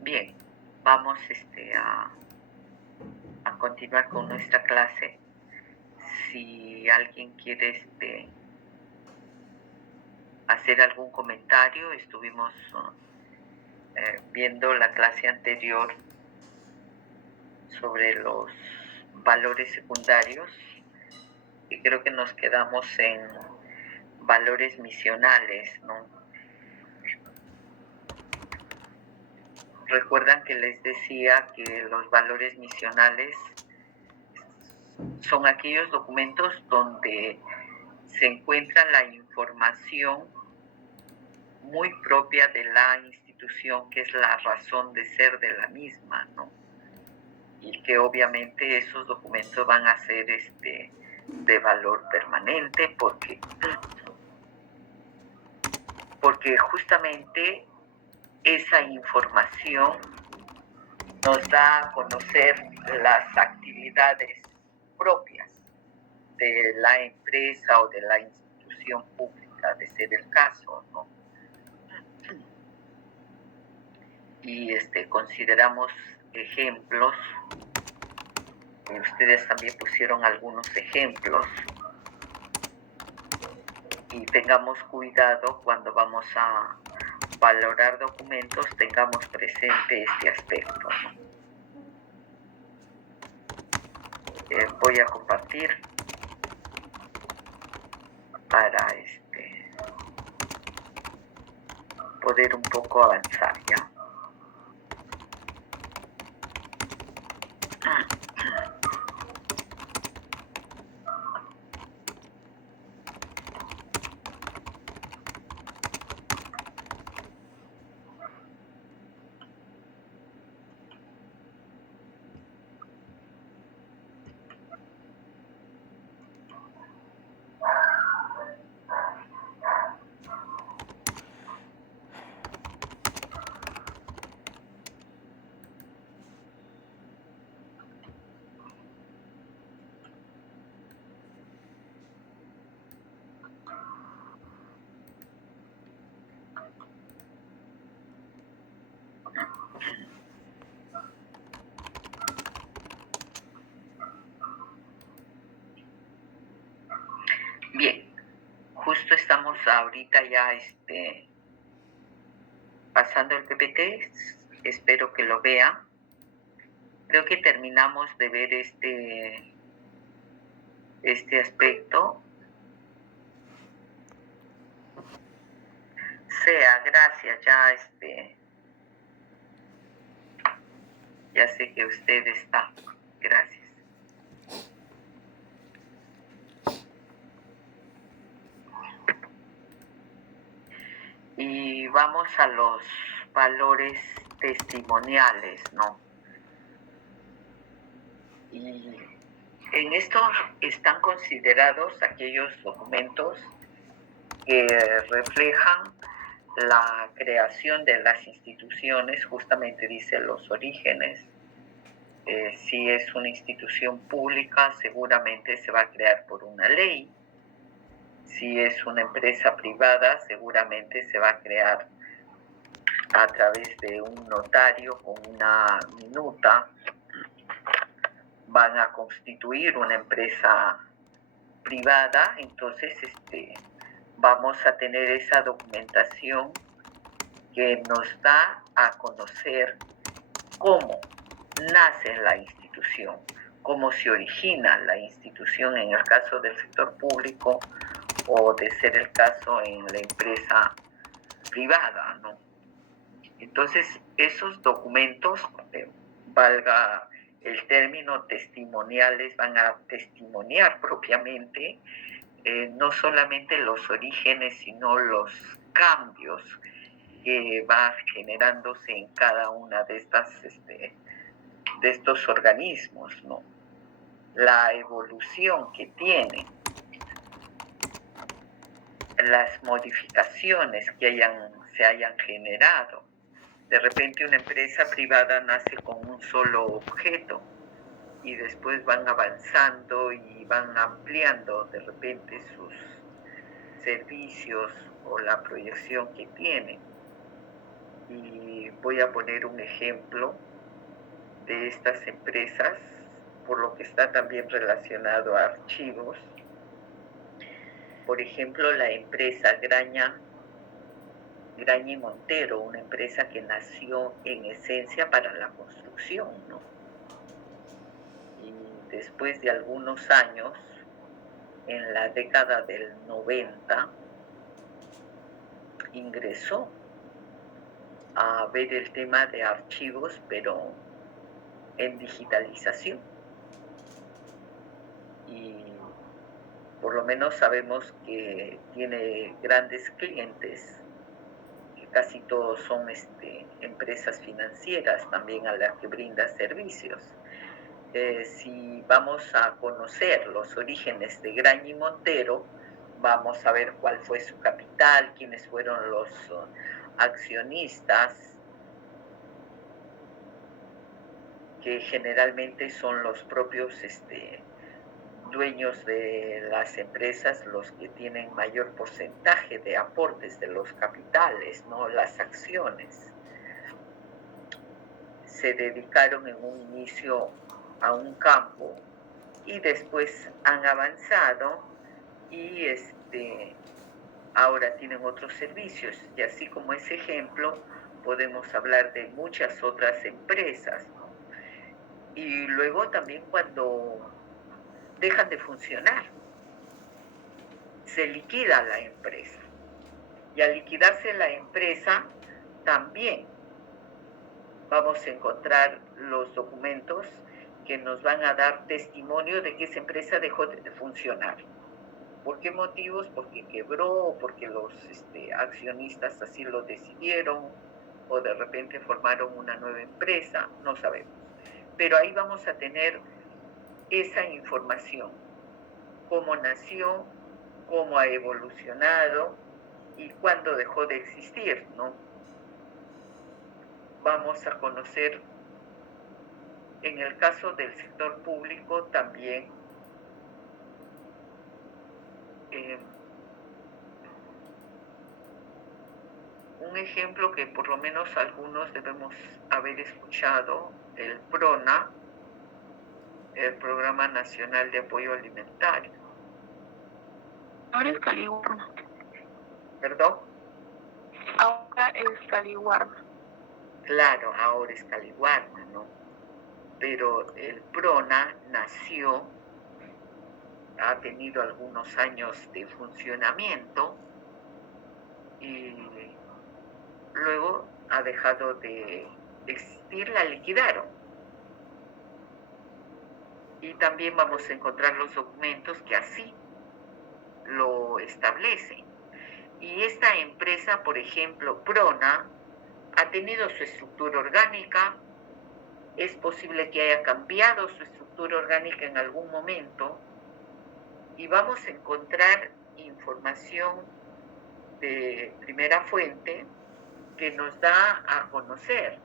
Bien, vamos a continuar con nuestra clase. Si alguien quiere hacer algún comentario, estuvimos viendo la clase anterior sobre los valores secundarios y creo que nos quedamos en valores misionales, ¿no? Recuerdan que les decía que los valores misionales son aquellos documentos donde se encuentra la información muy propia de la institución, que es la razón de ser de la misma, ¿no? Y que obviamente esos documentos van a ser de valor permanente porque justamente esa información nos da a conocer las actividades propias de la empresa o de la institución pública, de ser el caso, ¿no? Y consideramos ejemplos, y ustedes también pusieron algunos ejemplos, y tengamos cuidado cuando vamos a valorar documentos, tengamos presente este aspecto, ¿no? Voy a compartir para poder un poco avanzar, ¿ya? Bien, justo estamos ahorita ya pasando el PPT, espero que lo vean. Creo que terminamos de ver este aspecto. Gracias, ya sé que usted está. Gracias. Y vamos a los valores testimoniales, ¿no? Y en esto están considerados aquellos documentos que reflejan la creación de las instituciones, justamente dice los orígenes. Si es una institución pública, seguramente se va a crear por una ley. Si es una empresa privada, seguramente se va a crear a través de un notario con una minuta. Van a constituir una empresa privada, entonces vamos a tener esa documentación que nos da a conocer cómo nace la institución, cómo se origina la institución en el caso del sector público o de ser el caso en la empresa privada, ¿no? Entonces, esos documentos, valga el término testimoniales, van a testimoniar propiamente no solamente los orígenes, sino los cambios que va generándose en cada una de estos organismos, ¿no? La evolución que tiene, las modificaciones que se hayan generado. De repente una empresa privada nace con un solo objeto y después van avanzando y van ampliando de repente sus servicios o la proyección que tienen. Y voy a poner un ejemplo de estas empresas, por lo que está también relacionado a archivos. Por ejemplo, la empresa Graña y Montero, una empresa que nació en esencia para la construcción, ¿no? Y después de algunos años, en la década del 90, ingresó a ver el tema de archivos, pero en digitalización. Y por lo menos sabemos que tiene grandes clientes, que casi todos son empresas financieras también a las que brinda servicios. Si vamos a conocer los orígenes de Graña y Montero, vamos a ver cuál fue su capital, quiénes fueron los accionistas, que generalmente son los propios dueños de las empresas los que tienen mayor porcentaje de aportes de los capitales, ¿no? Las acciones. Se dedicaron en un inicio a un campo y después han avanzado y ahora tienen otros servicios. Y así como ese ejemplo, podemos hablar de muchas otras empresas, ¿no? Y luego también cuando dejan de funcionar, se liquida la empresa. Y al liquidarse la empresa, también vamos a encontrar los documentos que nos van a dar testimonio de que esa empresa dejó de funcionar. ¿Por qué motivos? Porque quebró, o porque los accionistas así lo decidieron, o de repente formaron una nueva empresa, no sabemos. Pero ahí vamos a tener esa información, cómo nació, cómo ha evolucionado y cuándo dejó de existir, ¿no? Vamos a conocer, en el caso del sector público también, un ejemplo que por lo menos algunos debemos haber escuchado, el PRONA, el Programa Nacional de Apoyo Alimentario. Ahora es Caliwarma. ¿Perdón? Ahora es Caliwarma. Claro, ahora es Caliwarma, ¿no? Pero el PRONA nació, ha tenido algunos años de funcionamiento y luego ha dejado de existir, la liquidaron. Y también vamos a encontrar los documentos que así lo establecen. Y esta empresa, por ejemplo, PRONA, ha tenido su estructura orgánica, es posible que haya cambiado su estructura orgánica en algún momento, y vamos a encontrar información de primera fuente que nos da a conocer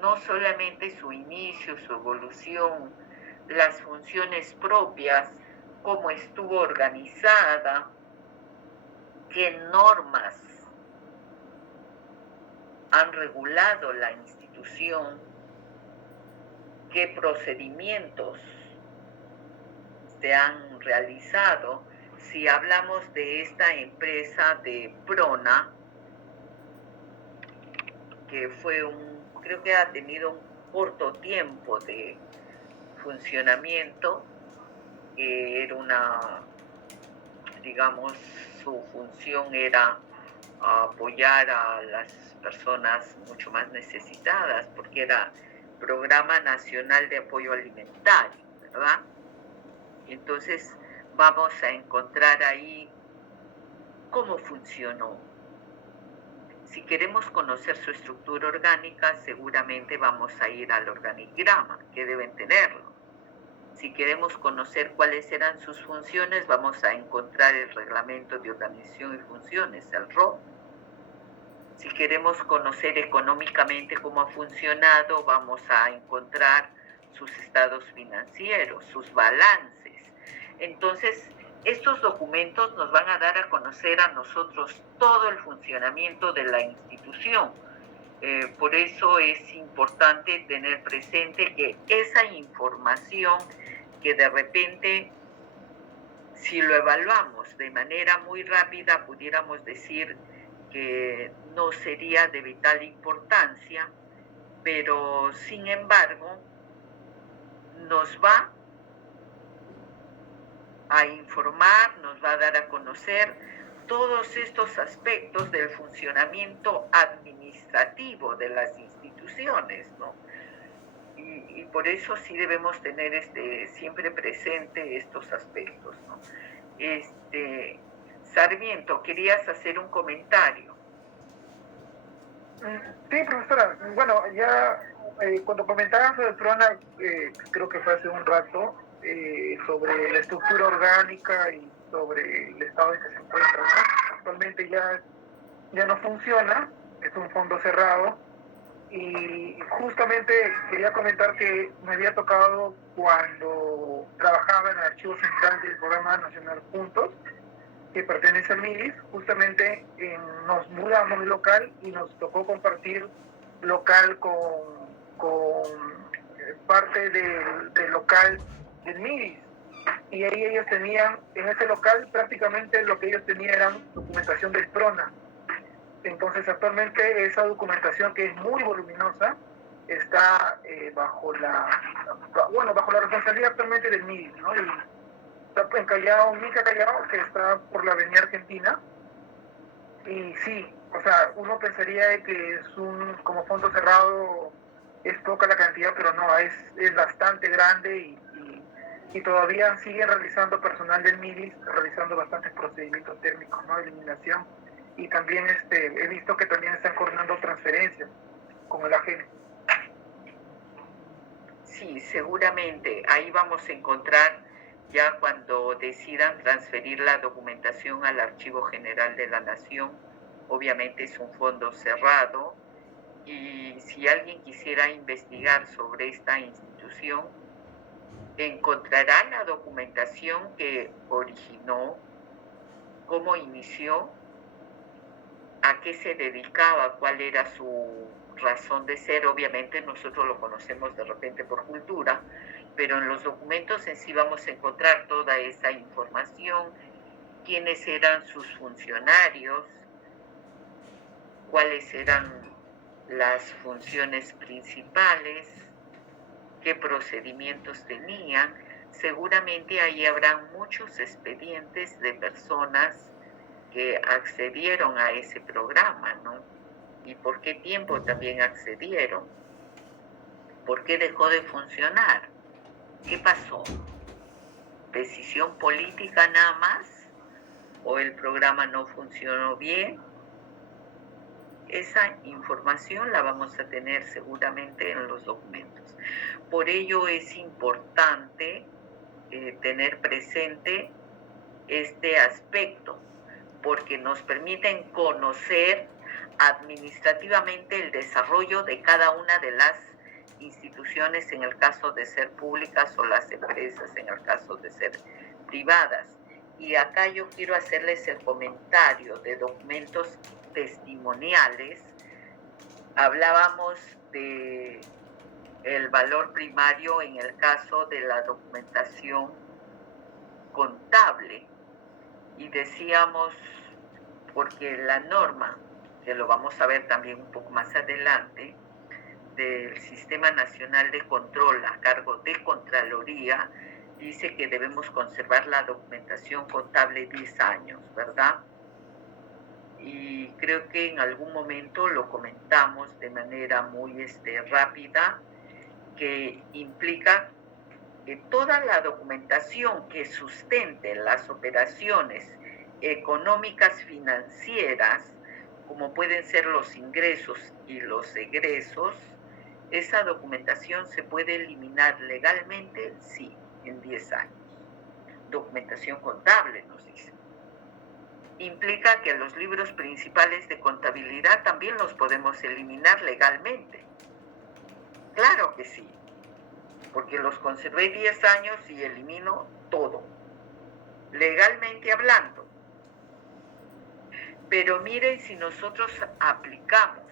no solamente su inicio, su evolución, las funciones propias, cómo estuvo organizada, qué normas han regulado la institución, qué procedimientos se han realizado. Si hablamos de esta empresa de PRONA, que creo que ha tenido un corto tiempo de funcionamiento, que era digamos, su función era apoyar a las personas mucho más necesitadas, porque era Programa Nacional de Apoyo Alimentario, ¿verdad? Entonces vamos a encontrar ahí cómo funcionó. Si queremos conocer su estructura orgánica, seguramente vamos a ir al organigrama, que deben tenerlo. Si queremos conocer cuáles eran sus funciones, vamos a encontrar el Reglamento de Organización y Funciones, el ROF. Si queremos conocer económicamente cómo ha funcionado, vamos a encontrar sus estados financieros, sus balances. Entonces, Estos documentos nos van a dar a conocer a nosotros todo el funcionamiento de la institución. Por eso es importante tener presente que esa información que de repente, si lo evaluamos de manera muy rápida, pudiéramos decir que no sería de vital importancia, pero sin embargo nos va a informar, nos va a dar a conocer todos estos aspectos del funcionamiento administrativo de las instituciones, ¿no? Y por eso sí debemos tener siempre presente estos aspectos, ¿no? Sarmiento, querías hacer un comentario. Sí, profesora. Bueno, ya cuando comentaban sobre el PRONA, creo que fue hace un rato, sobre la estructura orgánica y sobre el estado en que se encuentra, ¿no? Actualmente ya no funciona, es un fondo cerrado, y justamente quería comentar que me había tocado cuando trabajaba en el Archivo Central del Programa Nacional Juntos, que pertenece al MIDIS. Justamente nos mudamos de local y nos tocó compartir local con parte del local del MIDIS. Y ahí ellos tenían, en ese local prácticamente lo que ellos tenían era documentación del PRONA. Entonces actualmente esa documentación, que es muy voluminosa, está bajo la responsabilidad actualmente del MIDIS, ¿no? Y está en Callao, Mica Callao, que está por la avenida Argentina. Y sí, o sea, uno pensaría que es como fondo cerrado, es poca la cantidad, pero no, es bastante grande, y todavía siguen realizando personal del MIDIS, realizando bastantes procedimientos térmicos, ¿no? Eliminación. Y también he visto que también están coordinando transferencias con el AGN. Sí, seguramente ahí vamos a encontrar, ya cuando decidan transferir la documentación al Archivo General de la Nación. Obviamente es un fondo cerrado, y si alguien quisiera investigar sobre esta institución, encontrará la documentación que originó, cómo inició, a qué se dedicaba, cuál era su razón de ser. Obviamente nosotros lo conocemos de repente por cultura, pero en los documentos en sí vamos a encontrar toda esa información, quiénes eran sus funcionarios, cuáles eran las funciones principales, qué procedimientos tenían. Seguramente ahí habrán muchos expedientes de personas que accedieron a ese programa, ¿no? Y por qué tiempo también accedieron, por qué dejó de funcionar, qué pasó, decisión política nada más, o el programa no funcionó bien. Esa información la vamos a tener seguramente en los documentos. Por ello es importante tener presente este aspecto, porque nos permiten conocer administrativamente el desarrollo de cada una de las instituciones, en el caso de ser públicas, o las empresas en el caso de ser privadas. Y acá yo quiero hacerles el comentario de documentos testimoniales. Hablábamos de el valor primario en el caso de la documentación contable, y decíamos, porque la norma, que lo vamos a ver también un poco más adelante, del Sistema Nacional de Control a cargo de Contraloría, dice que debemos conservar la documentación contable 10 años, ¿verdad? Y creo que en algún momento lo comentamos de manera muy rápida, que implica que toda la documentación que sustente las operaciones económicas financieras, como pueden ser los ingresos y los egresos, esa documentación se puede eliminar legalmente, sí, en 10 años. Documentación contable, nos dice. Implica que los libros principales de contabilidad también los podemos eliminar legalmente. Claro que sí, porque los conservé 10 años y elimino todo. legalmente hablando. Pero miren, si nosotros aplicamos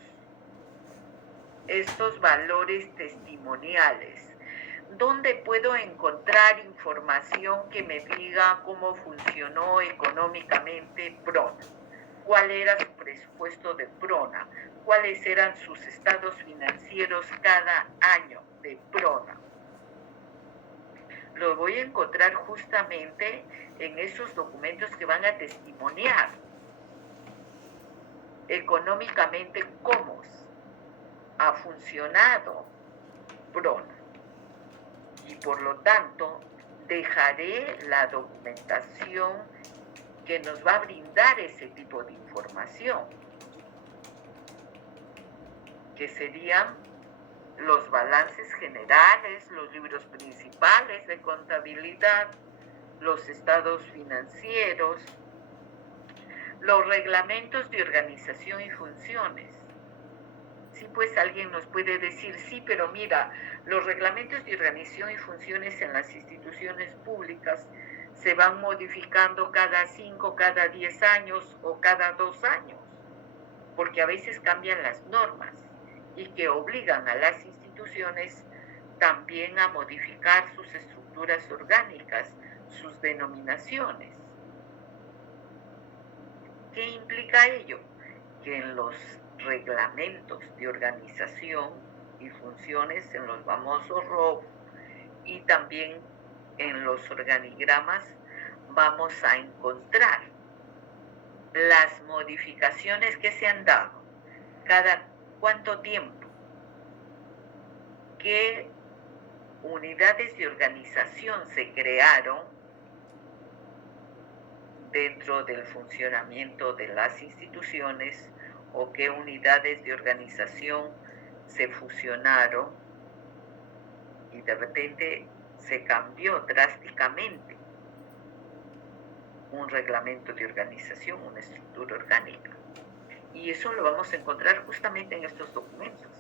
estos valores testimoniales, ¿dónde puedo encontrar información que me diga cómo funcionó económicamente PRONA? ¿Cuál era su presupuesto de PRONA? ¿Cuáles eran sus estados financieros cada año de PRONA? Lo voy a encontrar justamente en esos documentos que van a testimoniar económicamente cómo ha funcionado PRONA. Y por lo tanto, dejaré la documentación que nos va a brindar ese tipo de información, que serían los balances generales, los libros principales de contabilidad, los estados financieros, los reglamentos de organización y funciones. Sí, pues alguien nos puede decir, sí, pero mira, los reglamentos de organización y funciones en las instituciones públicas se van modificando cada 5, cada 10 años o cada 2 años, porque a veces cambian las normas y que obligan a las instituciones también a modificar sus estructuras orgánicas, sus denominaciones. ¿Qué implica ello? Que en los reglamentos de organización y funciones, en los famosos ROF, y también en los organigramas, vamos a encontrar las modificaciones que se han dado, cada cuánto tiempo, qué unidades de organización se crearon dentro del funcionamiento de las instituciones o qué unidades de organización se fusionaron y de repente se cambió drásticamente un reglamento de organización, una estructura orgánica. Y eso lo vamos a encontrar justamente en estos documentos.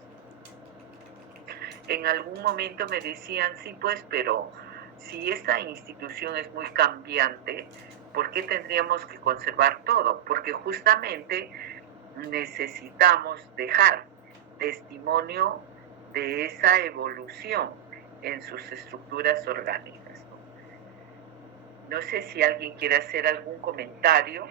En algún momento me decían, sí, pues, pero si esta institución es muy cambiante, ¿por qué tendríamos que conservar todo? Porque justamente necesitamos dejar testimonio de esa evolución en sus estructuras orgánicas. No sé si alguien quiere hacer algún comentario.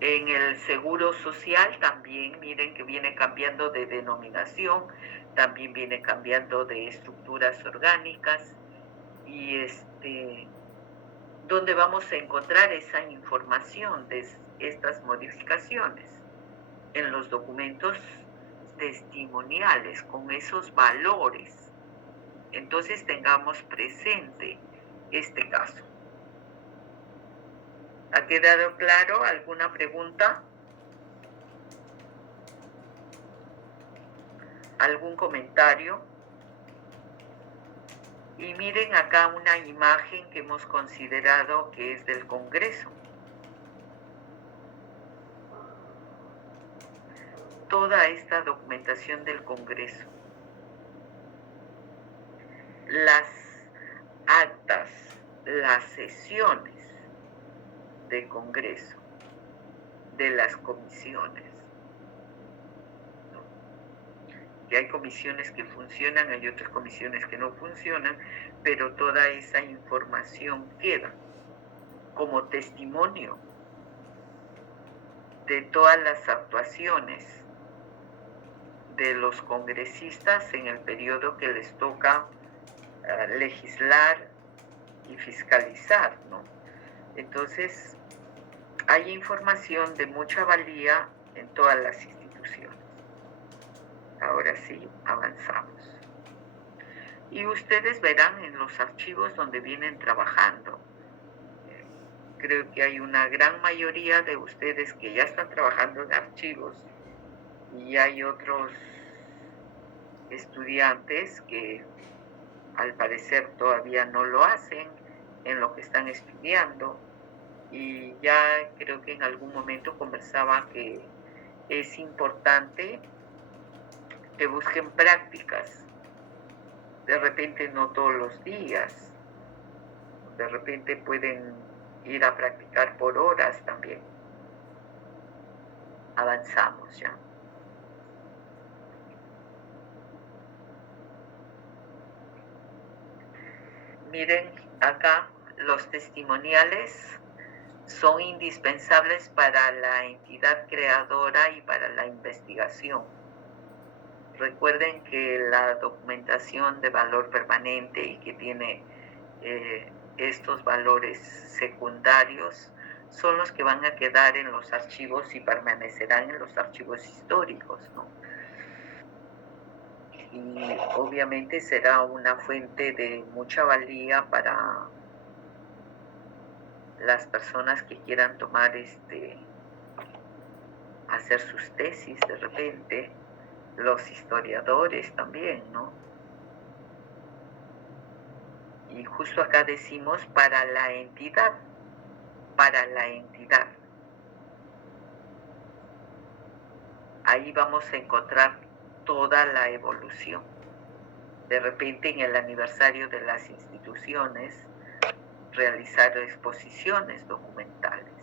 En el seguro social también, miren que viene cambiando de denominación, también viene cambiando de estructuras orgánicas y ¿dónde vamos a encontrar esa información de estas modificaciones? En los documentos testimoniales, con esos valores. Entonces tengamos presente este caso. ¿Ha quedado claro? ¿Alguna pregunta? ¿Algún comentario? Y miren acá una imagen que hemos considerado que es del Congreso. Toda esta documentación del Congreso. Las actas, las sesiones de Congreso, de las comisiones. Que hay comisiones que funcionan, hay otras comisiones que no funcionan, pero toda esa información queda como testimonio de todas las actuaciones de los congresistas en el periodo que les toca legislar y fiscalizar, ¿no? Entonces, hay información de mucha valía en todas las instituciones. Ahora sí, avanzamos. Y ustedes verán en los archivos donde vienen trabajando. Creo que hay una gran mayoría de ustedes que ya están trabajando en archivos y hay otros estudiantes que al parecer todavía no lo hacen en lo que están estudiando, y ya creo que en algún momento conversaba que es importante que busquen prácticas De repente no todos los días, de repente pueden ir a practicar por horas también. Avanzamos ya. Miren acá, los testimoniales son indispensables para la entidad creadora y para la investigación. Recuerden que la documentación de valor permanente y que tiene estos valores secundarios son los que van a quedar en los archivos y permanecerán en los archivos históricos, ¿no? Y obviamente será una fuente de mucha valía para las personas que quieran tomar hacer sus tesis de repente, los historiadores también, ¿no? Y justo acá decimos para la entidad, para la entidad. Ahí vamos a encontrar toda la evolución. De repente en el aniversario de las instituciones, realizar exposiciones documentales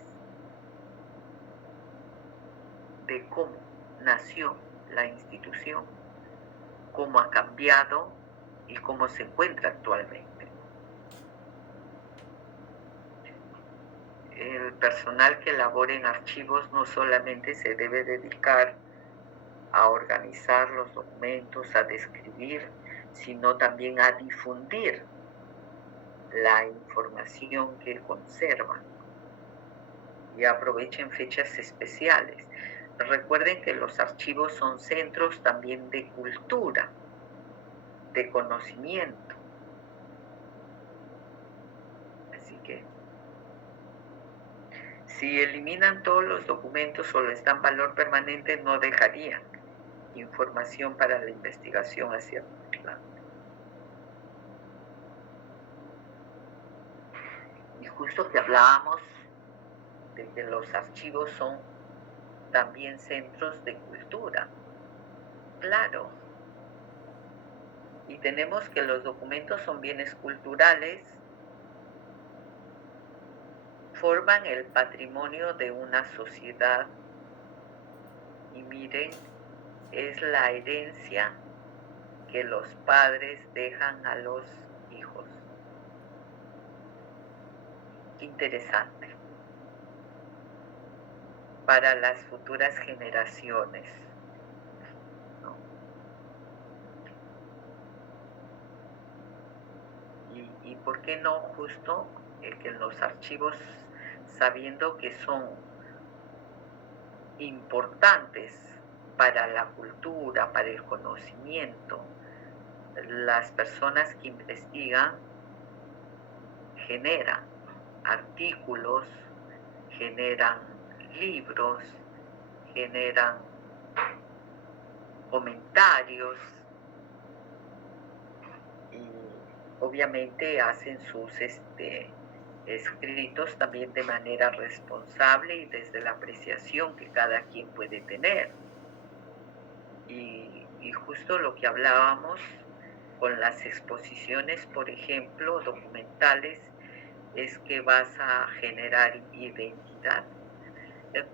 de cómo nació la institución, cómo ha cambiado y cómo se encuentra actualmente. El personal que labora en archivos no solamente se debe dedicar a organizar los documentos, a describir, sino también a difundir la información que conservan y aprovechen fechas especiales. Recuerden que los archivos son centros también de cultura, de conocimiento. Así que si eliminan todos los documentos o les dan valor permanente, no dejarían información para la investigación hacia adelante. Y justo que hablábamos de que los archivos son también centros de cultura. Claro. Y tenemos que los documentos son bienes culturales, forman el patrimonio de una sociedad y miren, es la herencia que los padres dejan a los hijos. Interesante. Para las futuras generaciones, ¿no? Y por qué no justo que en los archivos, sabiendo que son importantes para la cultura, para el conocimiento, las personas que investigan generan artículos, generan libros, generan comentarios y obviamente hacen sus escritos también de manera responsable y desde la apreciación que cada quien puede tener. Y justo lo que hablábamos con las exposiciones, por ejemplo, documentales, es que vas a generar identidad.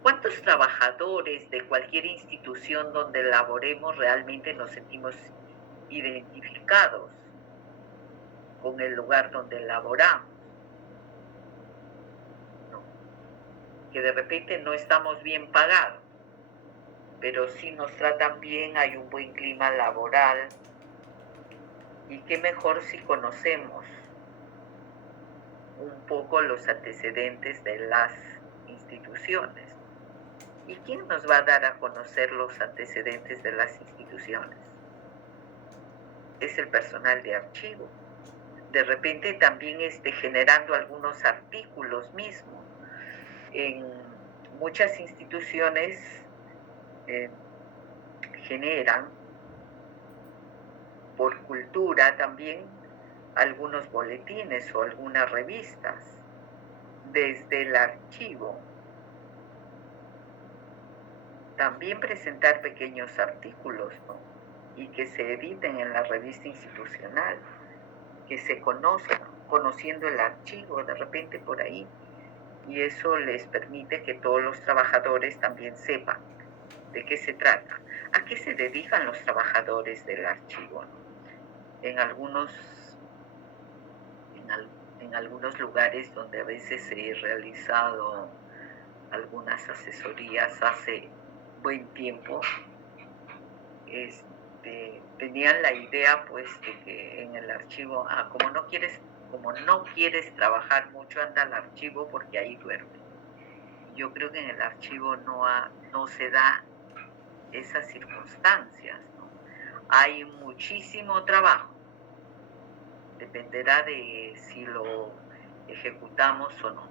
¿Cuántos trabajadores de cualquier institución donde laboremos realmente nos sentimos identificados con el lugar donde laboramos? ¿No? Que de repente no estamos bien pagados, pero sí nos tratan bien, hay un buen clima laboral, y qué mejor si conocemos un poco los antecedentes de las instituciones. ¿Y quién nos va a dar a conocer los antecedentes de las instituciones? Es el personal de archivo. De repente también generando algunos artículos mismos. En muchas instituciones generan por cultura también algunos boletines o algunas revistas desde el archivo. También presentar pequeños artículos, ¿no? y que se editen en la revista institucional, que se conozcan, conociendo el archivo de repente por ahí, y eso les permite que todos los trabajadores también sepan de qué se trata, a qué se dedican los trabajadores del archivo, ¿no? En algunos lugares donde a veces he realizado algunas asesorías hace buen tiempo, tenían la idea pues de que en el archivo, como no quieres trabajar mucho, anda al archivo porque ahí duerme. Yo creo que en el archivo no se da esas circunstancias, ¿no? Hay muchísimo trabajo, dependerá de si lo ejecutamos o no.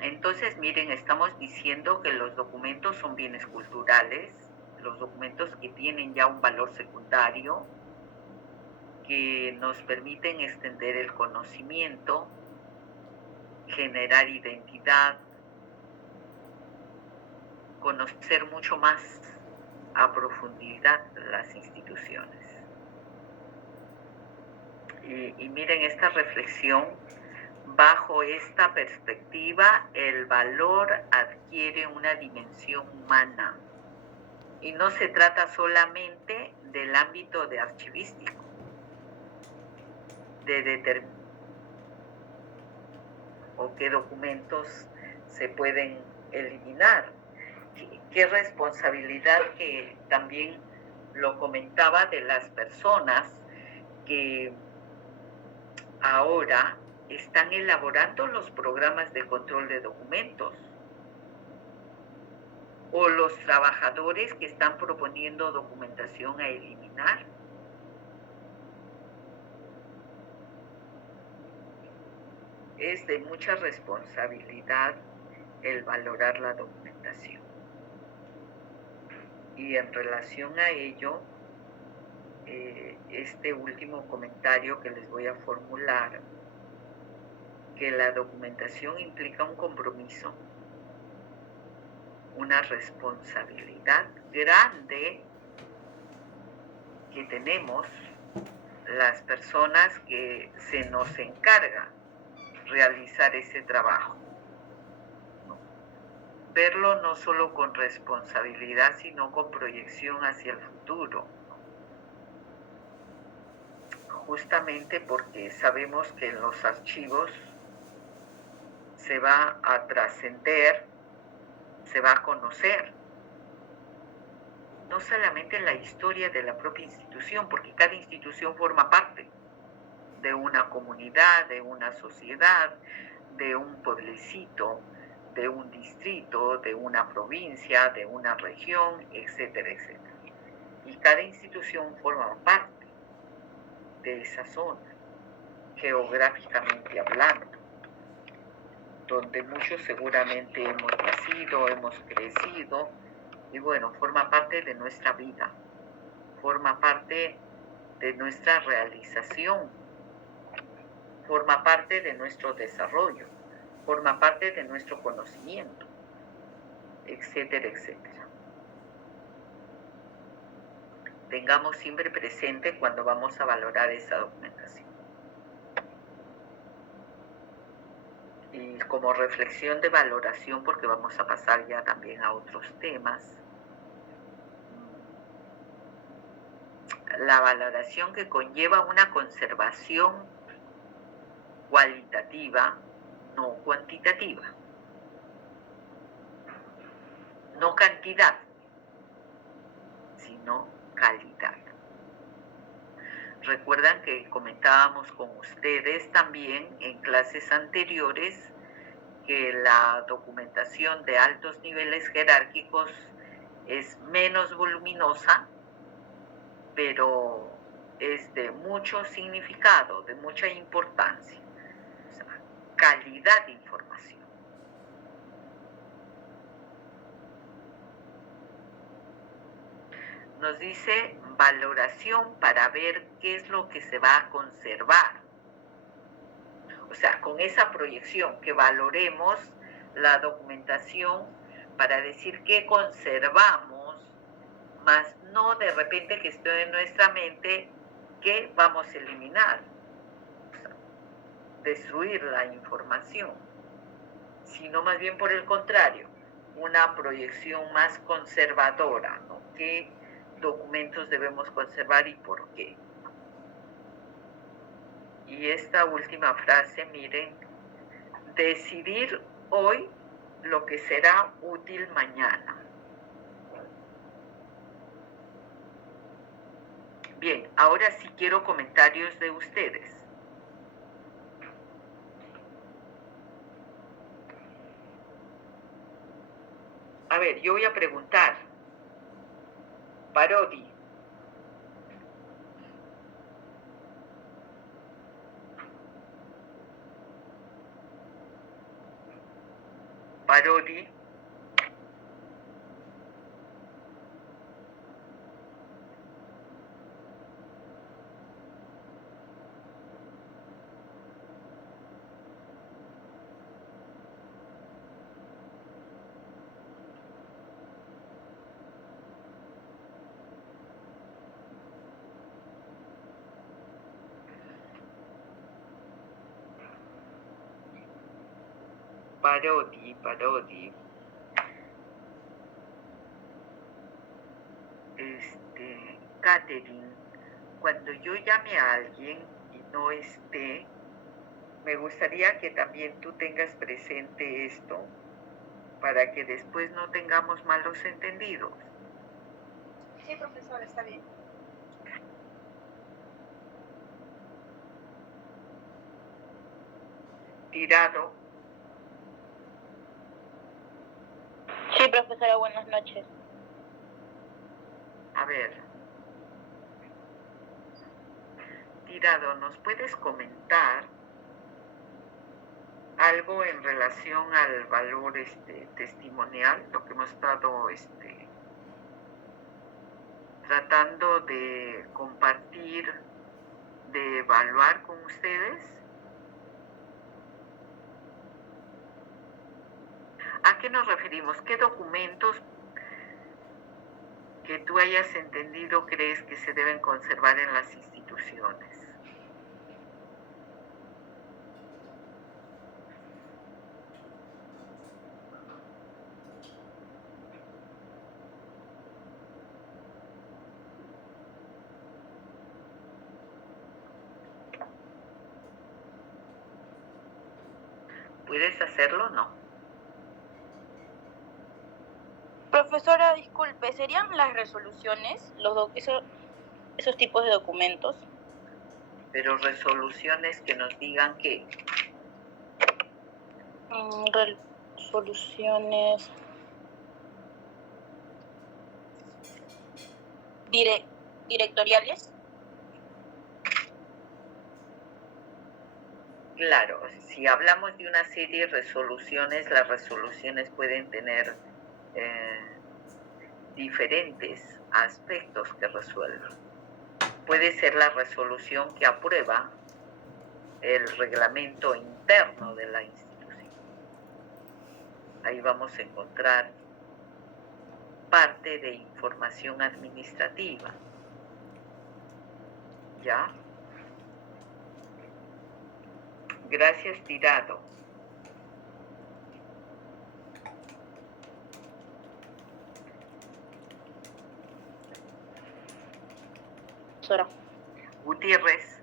Entonces, miren, estamos diciendo que los documentos son bienes culturales, los documentos que tienen ya un valor secundario, que nos permiten extender el conocimiento, generar identidad, conocer mucho más a profundidad las instituciones. Y miren esta reflexión, bajo esta perspectiva, el valor adquiere una dimensión humana y no se trata solamente del ámbito de archivístico, de determinar o qué documentos se pueden eliminar. Qué responsabilidad, que también lo comentaba, de las personas que ahora están elaborando los programas de control de documentos, o los trabajadores que están proponiendo documentación a eliminar. Es de mucha responsabilidad el valorar la documentación. Y en relación a ello, este último comentario que les voy a formular, que la documentación implica un compromiso, una responsabilidad grande que tenemos las personas que se nos encarga realizar ese trabajo. Verlo no solo con responsabilidad, sino con proyección hacia el futuro. Justamente porque sabemos que en los archivos se va a trascender, se va a conocer, no solamente la historia de la propia institución, porque cada institución forma parte de una comunidad, de una sociedad, de un pueblecito, de un distrito, de una provincia, de una región, etcétera, etcétera. Y cada institución forma parte de esa zona, geográficamente hablando, donde muchos seguramente hemos nacido, hemos crecido, y bueno, forma parte de nuestra vida, forma parte de nuestra realización, forma parte de nuestro desarrollo, forma parte de nuestro conocimiento, etcétera, etcétera. Tengamos siempre presente cuando vamos a valorar esa documentación. Y como reflexión de valoración, porque vamos a pasar ya también a otros temas, la valoración que conlleva una conservación cualitativa, no cuantitativa, no cantidad, sino calidad. Recuerdan que comentábamos con ustedes también en clases anteriores que la documentación de altos niveles jerárquicos es menos voluminosa, pero es de mucho significado, de mucha importancia. O sea, calidad de información. Nos dice valoración para ver qué es lo que se va a conservar. O sea, con esa proyección, que valoremos la documentación para decir qué conservamos más no de repente que esté en nuestra mente que vamos a eliminar, o sea, destruir la información, sino más bien por el contrario, una proyección más conservadora, ¿no? ¿Qué documentos debemos conservar y por qué? Y esta última frase, miren, decidir hoy lo que será útil mañana. Bien, ahora sí quiero comentarios de ustedes. A ver, yo voy a preguntar. Parodi. Parodi. Parodi. Catherine, cuando yo llame a alguien y no esté, me gustaría que también tú tengas presente esto para que después no tengamos malos entendidos. Sí, profesor, está bien. Tirado. Sí, profesora, buenas noches. A ver. Tirado, ¿nos puedes comentar algo en relación al valor testimonial, lo que hemos estado tratando de compartir, de evaluar con ustedes? ¿A qué nos referimos? ¿Qué documentos que tú hayas entendido crees que se deben conservar en las instituciones? ¿Puedes hacerlo o no? Profesora, disculpe, ¿serían las resoluciones, esos tipos de documentos? Pero resoluciones que nos digan que... Resoluciones... directoriales. Claro, si hablamos de una serie de resoluciones, las resoluciones pueden tener diferentes aspectos que resuelven. Puede ser la resolución que aprueba el reglamento interno de la institución. Ahí vamos a encontrar parte de información administrativa. ¿Ya? Gracias, Tirado. Profesora. Gutiérrez.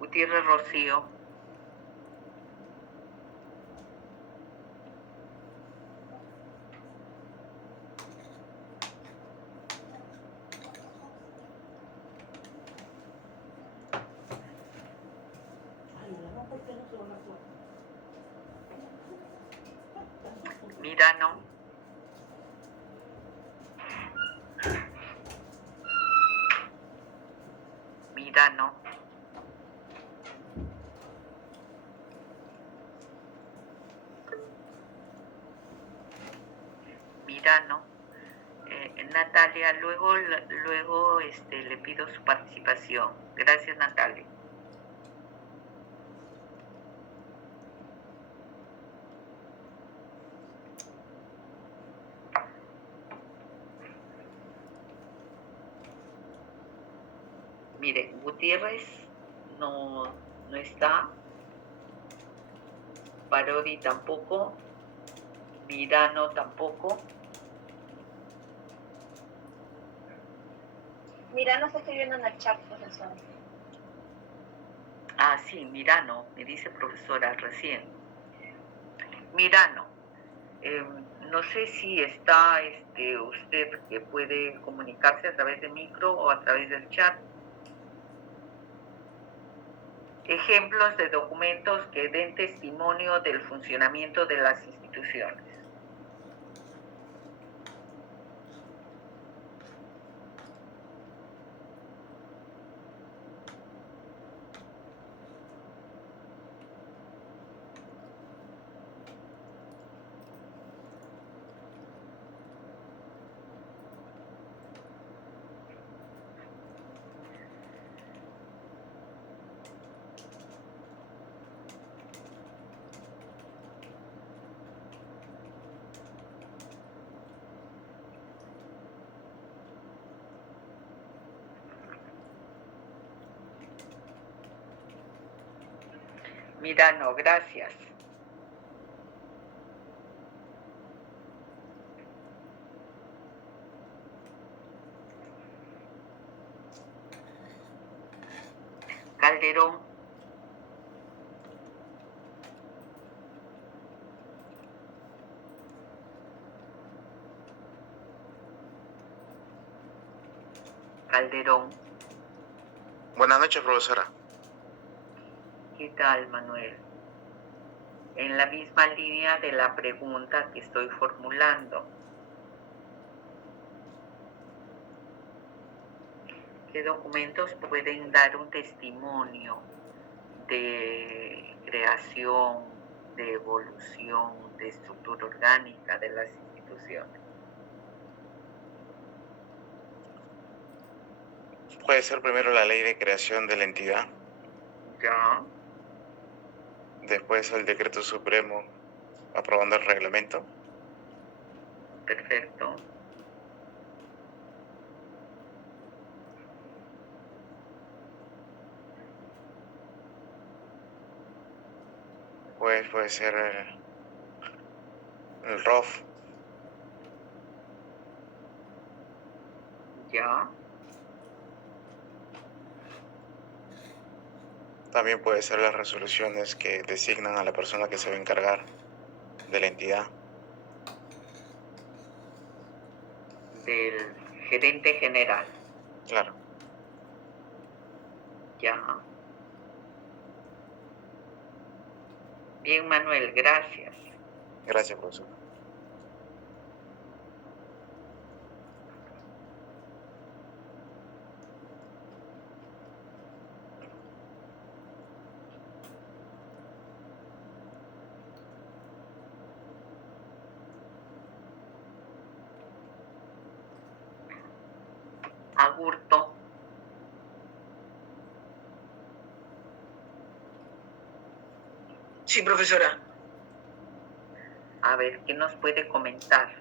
Gutiérrez Rocío. Mirano. Mirano. Mirano. Natalia, luego le pido su participación. Gracias, Natalia. Mire, Gutiérrez no está, Parodi tampoco, Mirano tampoco. Mirano está escribiendo en el chat, profesor. Ah, sí, Mirano, me dice profesora recién. Mirano, no sé si está usted que puede comunicarse a través de micro o a través del chat. Ejemplos de documentos que den testimonio del funcionamiento de las instituciones. Mirano, gracias. Calderón. Calderón. Buenas noches, profesora. ¿Qué tal, Manuel? En la misma línea de la pregunta que estoy formulando. ¿Qué documentos pueden dar un testimonio de creación, de evolución, de estructura orgánica de las instituciones? Puede ser primero la ley de creación de la entidad, Ya, después el decreto supremo aprobando el reglamento, perfecto. pues puede ser el ROF, Ya, también puede ser las resoluciones que designan a la persona que se va a encargar de la entidad, del gerente general. claro. Ya. Bien, Manuel, gracias. Gracias, profesor. Agurto. Sí, profesora. A ver, ¿qué nos puede comentar?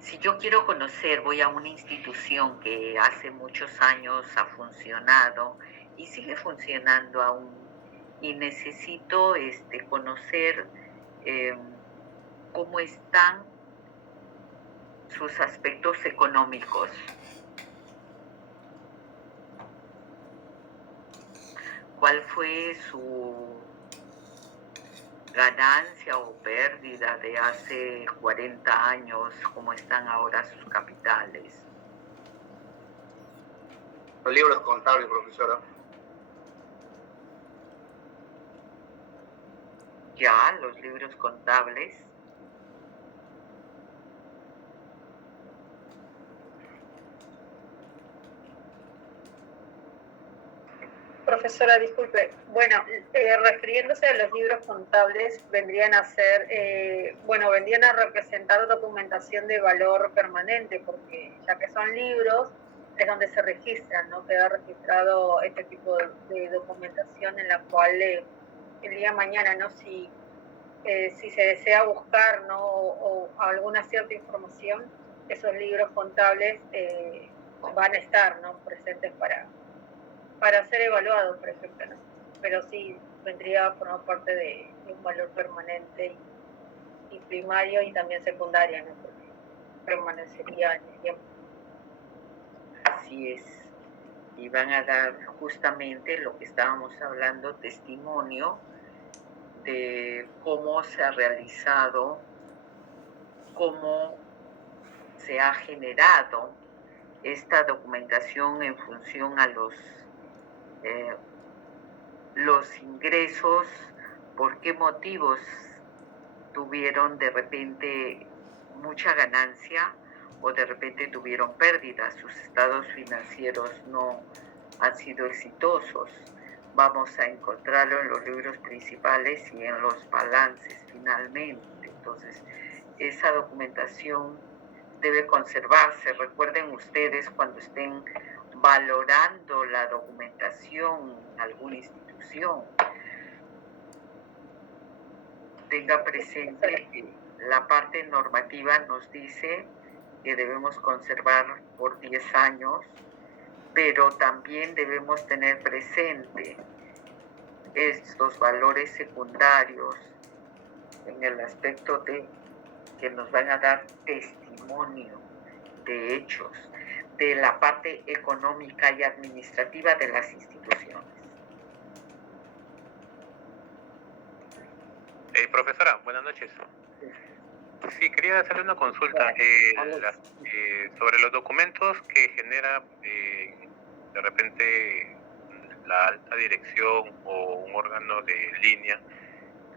Si yo quiero conocer, voy a una institución que hace muchos años ha funcionado y sigue funcionando aún, y necesito conocer cómo están sus aspectos económicos. ¿Cuál fue su ganancia o pérdida de hace 40 años? ¿Cómo están ahora sus capitales? Los libros contables, profesora. Ya, los libros contables. Profesora, disculpe. Bueno, refiriéndose a los libros contables, vendrían a ser, vendrían a representar documentación de valor permanente, porque ya que son libros, es donde se registran, ¿no? Queda registrado este tipo de documentación en la cual el día de mañana, ¿no? Si se desea buscar, ¿no? o alguna cierta información, esos libros contables van a estar, ¿no? Presentes para ser evaluados, por ejemplo, ¿no? Pero sí vendría a formar parte de un valor permanente y primario y también secundario, ¿no? Porque permanecería en el tiempo. Así es. Y van a dar justamente lo que estábamos hablando, testimonio de cómo se ha realizado, cómo se ha generado esta documentación en función a los ingresos, por qué motivos tuvieron de repente mucha ganancia o de repente tuvieron pérdidas, sus estados financieros no han sido exitosos. Vamos a encontrarlo en los libros principales y en los balances finalmente. Entonces, esa documentación debe conservarse. Recuerden ustedes cuando estén valorando la documentación en alguna institución, tenga presente que la parte normativa nos dice que debemos conservar por 10 años, pero también debemos tener presente estos valores secundarios en el aspecto de que nos van a dar testimonio de hechos, de la parte económica y administrativa de las instituciones. Profesora, buenas noches. Sí, quería hacerle una consulta sobre los documentos que genera de repente la alta dirección o un órgano de línea.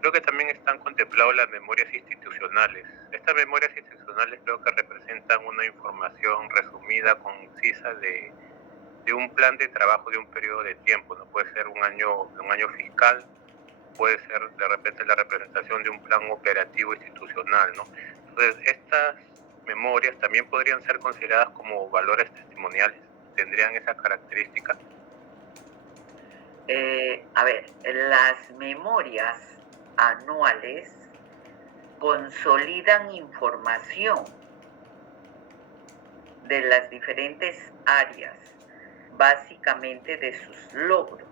Creo que también están contemplados las memorias institucionales. Estas memorias institucionales creo que representan una información resumida, concisa de un plan de trabajo de un periodo de tiempo, ¿no? Puede ser un año fiscal, puede ser de repente la representación de un plan operativo institucional, ¿no? Entonces, estas memorias también podrían ser consideradas como valores testimoniales, tendrían esa característica. Las memorias anuales consolidan información de las diferentes áreas, básicamente de sus logros.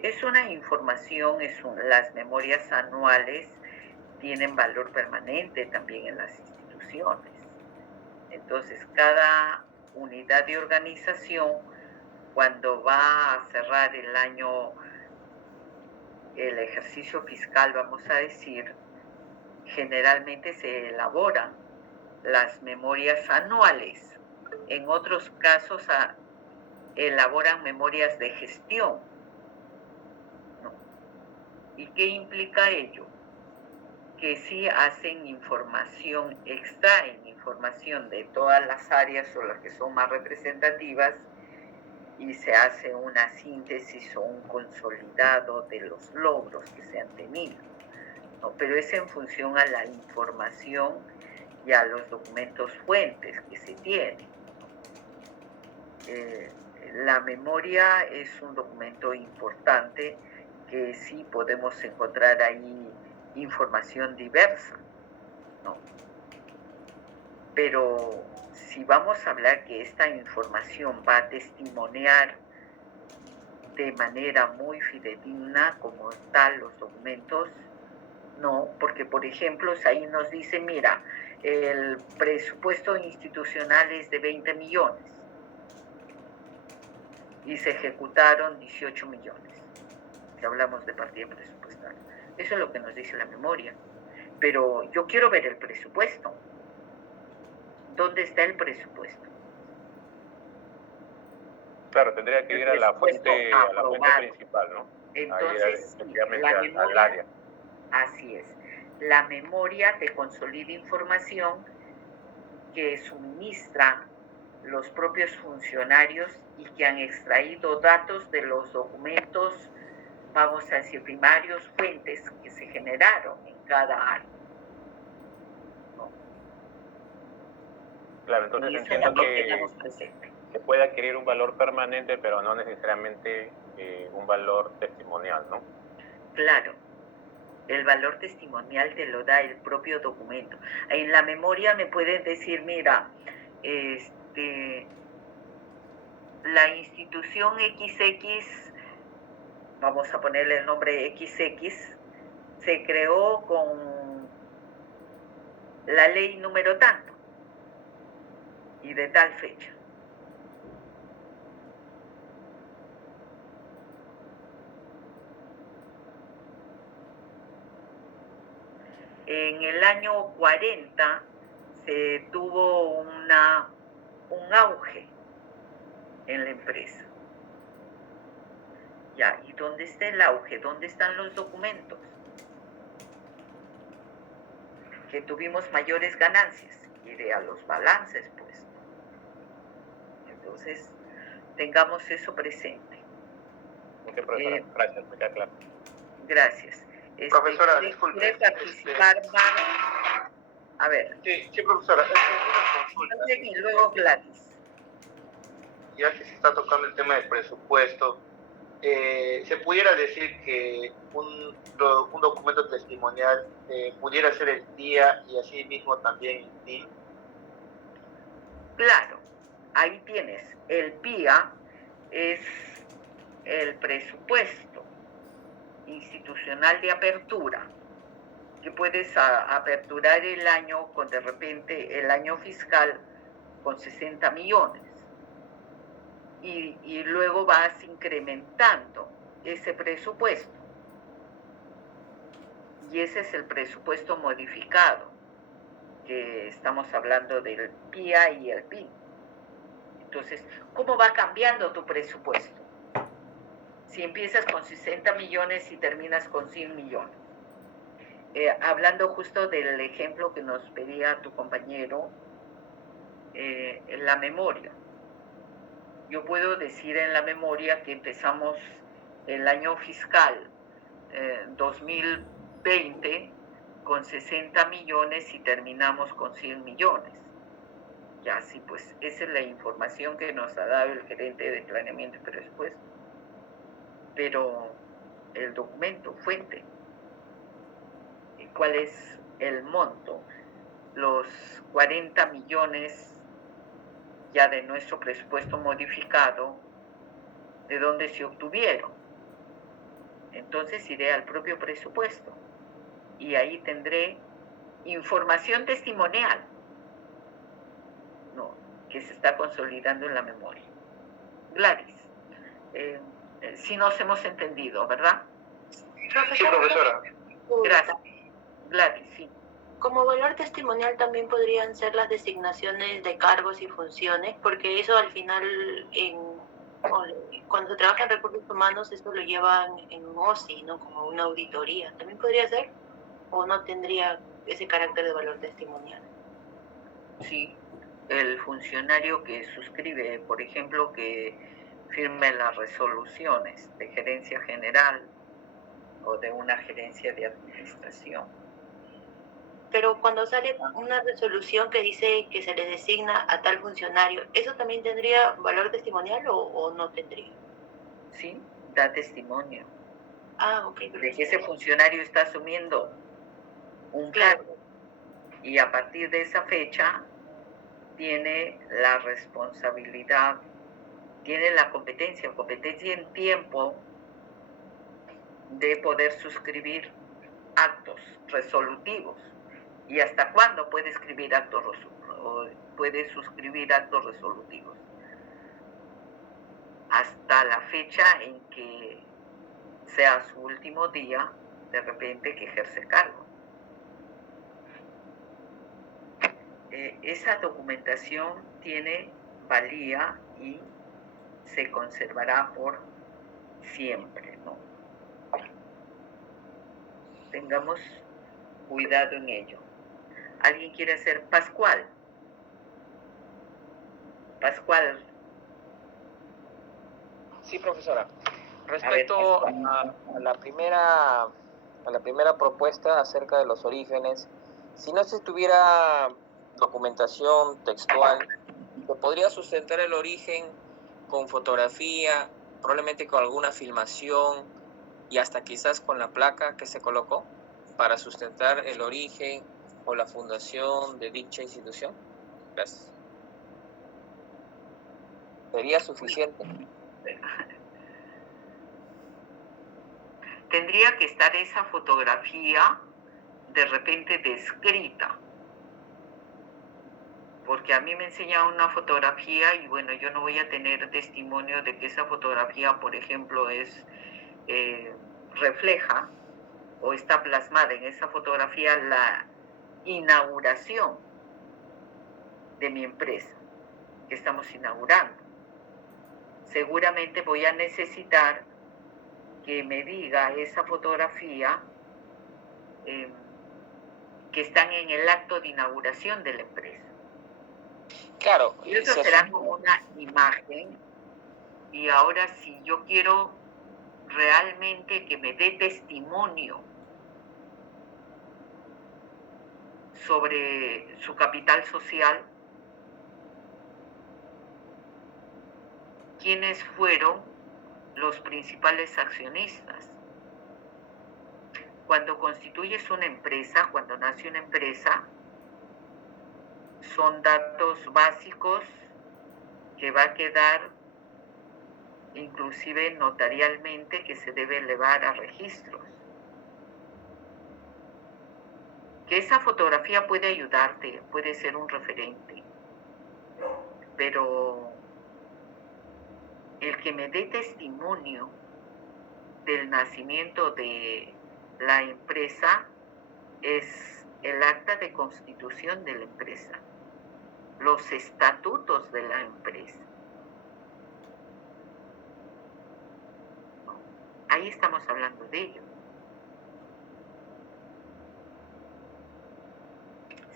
Es una información, las memorias anuales tienen valor permanente también en las instituciones. Entonces, cada unidad de organización, cuando va a cerrar el año, el ejercicio fiscal, vamos a decir, generalmente se elaboran las memorias anuales. En otros casos elaboran memorias de gestión. ¿No? ¿Y qué implica ello? Que sí hacen información, extraen información de todas las áreas o las que son más representativas y se hace una síntesis o un consolidado de los logros que se han tenido, ¿no? Pero es en función a la información y a los documentos fuentes que se tienen. La memoria es un documento importante que sí podemos encontrar ahí información diversa, ¿no? Pero si vamos a hablar que esta información va a testimoniar de manera muy fidedigna como tal los documentos, no, porque por ejemplo ahí nos dice, mira, el presupuesto institucional es de 20 millones y se ejecutaron 18 millones, si hablamos de partida presupuestal. Eso es lo que nos dice la memoria. Pero yo quiero ver el presupuesto. ¿Dónde está el presupuesto? Claro, tendría que ir a la fuente principal, ¿no? Entonces, al área. Así es. La memoria te consolida información que suministra los propios funcionarios y que han extraído datos de los documentos, vamos a decir, primarios, fuentes que se generaron en cada año. Claro, entonces entiendo que puede adquirir un valor permanente, pero no necesariamente un valor testimonial, ¿no? Claro, el valor testimonial te lo da el propio documento. En la memoria me pueden decir, mira, la institución XX, vamos a ponerle el nombre XX, se creó con la ley número tanto y de tal fecha. En el año 40 se tuvo un auge en la empresa. Ya, ¿y dónde está el auge? ¿Dónde están los documentos? Que tuvimos mayores ganancias. Iré a los balances, pues. Entonces, tengamos eso presente. Ok, profesora, gracias, me queda claro. Gracias. Profesora, disculpe. ¿Quiere participar más? A ver. Sí, profesora. Una consulta. Y luego Gladys. Ya que se está tocando el tema del presupuesto, ¿se pudiera decir que un documento testimonial pudiera ser el PIA y así mismo también el PIN? Claro, ahí tienes. El PIA es el presupuesto institucional de apertura, que puedes aperturar el año con de repente el año fiscal con 60 millones. Y luego vas incrementando ese presupuesto. Y ese es el presupuesto modificado, que estamos hablando del PIA y el PIN. Entonces, ¿cómo va cambiando tu presupuesto? Si empiezas con 60 millones y terminas con 100 millones. Hablando justo del ejemplo que nos pedía tu compañero, en la memoria. Yo puedo decir en la memoria que empezamos el año fiscal 2020 con 60 millones y terminamos con 100 millones. Ya, sí, pues esa es la información que nos ha dado el gerente de planeamiento y presupuesto. Pero el documento, fuente, ¿cuál es el monto? Los 40 millones ya de nuestro presupuesto modificado, ¿de dónde se obtuvieron? Entonces iré al propio presupuesto y ahí tendré información testimonial, ¿no?, que se está consolidando en la memoria. Gladys, si nos hemos entendido, ¿verdad? Sí, profesora. Gracias. Gladys, sí. Como valor testimonial también podrían ser las designaciones de cargos y funciones, porque eso al final, cuando se trabaja en recursos humanos, eso lo llevan en OSI, ¿no? Como una auditoría. ¿También podría ser? ¿O no tendría ese carácter de valor testimonial? Sí, el funcionario que suscribe, por ejemplo, que firme las resoluciones de gerencia general o de una gerencia de administración. Pero cuando sale una resolución que dice que se le designa a tal funcionario, ¿eso también tendría valor testimonial o no tendría? Sí, da testimonio. Ah, ok. De que ese funcionario está asumiendo un cargo y a partir de esa fecha tiene la responsabilidad, tiene la competencia en tiempo de poder suscribir actos resolutivos. ¿Y hasta cuándo puede suscribir actos resolutivos? Hasta la fecha en que sea su último día, de repente, que ejerce el cargo. Esa documentación tiene valía y se conservará por siempre, ¿no? Tengamos cuidado en ello. ¿Alguien quiere ser Pascual? Pascual. Sí, profesora. Respecto a la primera propuesta acerca de los orígenes, si no se tuviera documentación textual, ¿se podría sustentar el origen con fotografía, probablemente con alguna filmación y hasta quizás con la placa que se colocó para sustentar el origen o la fundación de dicha institución? Gracias. ¿Sería suficiente? Tendría que estar esa fotografía de repente descrita, porque a mí me enseñan una fotografía y bueno, yo no voy a tener testimonio de que esa fotografía, por ejemplo, refleja o está plasmada en esa fotografía la inauguración de mi empresa que estamos inaugurando. Seguramente voy a necesitar que me diga esa fotografía que están en el acto de inauguración de la empresa. Claro. Y eso será como una imagen. Y ahora si yo quiero realmente que me dé testimonio sobre su capital social, ¿quiénes fueron los principales accionistas? Cuando constituyes una empresa, cuando nace una empresa, son datos básicos que va a quedar inclusive notarialmente que se debe elevar a registros. Que esa fotografía puede ayudarte, puede ser un referente, pero el que me dé testimonio del nacimiento de la empresa es el acta de constitución de la empresa, los estatutos de la empresa. Ahí estamos hablando de ello.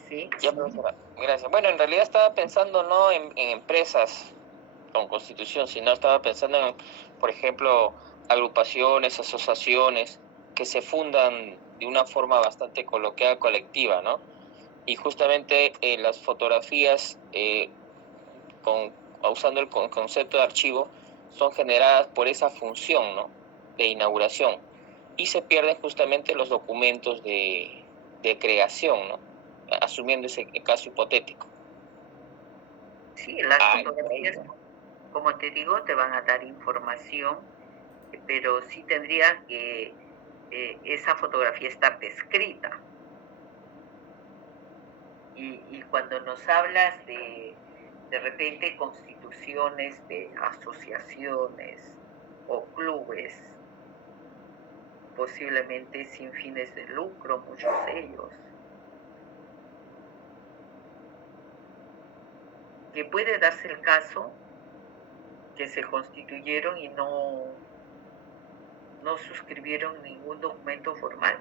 ¿Sí? Ya, profesora. Gracias. Bueno, en realidad estaba pensando no en empresas con constitución, sino estaba pensando en, por ejemplo, agrupaciones, asociaciones que se fundan de una forma bastante coloquial, colectiva, ¿no? Y justamente las fotografías, usando el concepto de archivo, son generadas por esa función, ¿no?, de inauguración, y se pierden justamente los documentos de creación, ¿no?, asumiendo ese caso hipotético. Sí, las fotografías, como te digo, te van a dar información, pero sí tendría que esa fotografía estar descrita. Y cuando nos hablas de repente constituciones de asociaciones o clubes, posiblemente sin fines de lucro, muchos de ellos, que puede darse el caso que se constituyeron y no suscribieron ningún documento formal.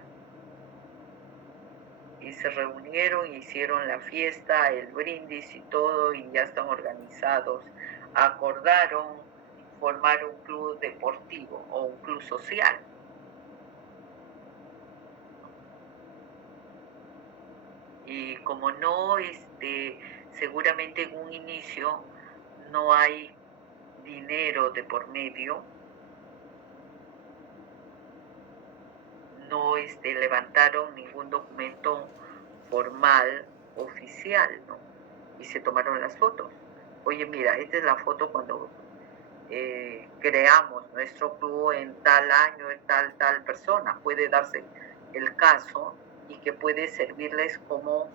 Y se reunieron, hicieron la fiesta, el brindis y todo, y ya están organizados. Acordaron formar un club deportivo o un club social. Y como no, seguramente en un inicio no hay dinero de por medio, no levantaron ningún documento formal, oficial, ¿no? Y se tomaron las fotos. Oye, mira, esta es la foto cuando creamos nuestro club en tal año, en tal persona. Puede darse el caso y que puede servirles como,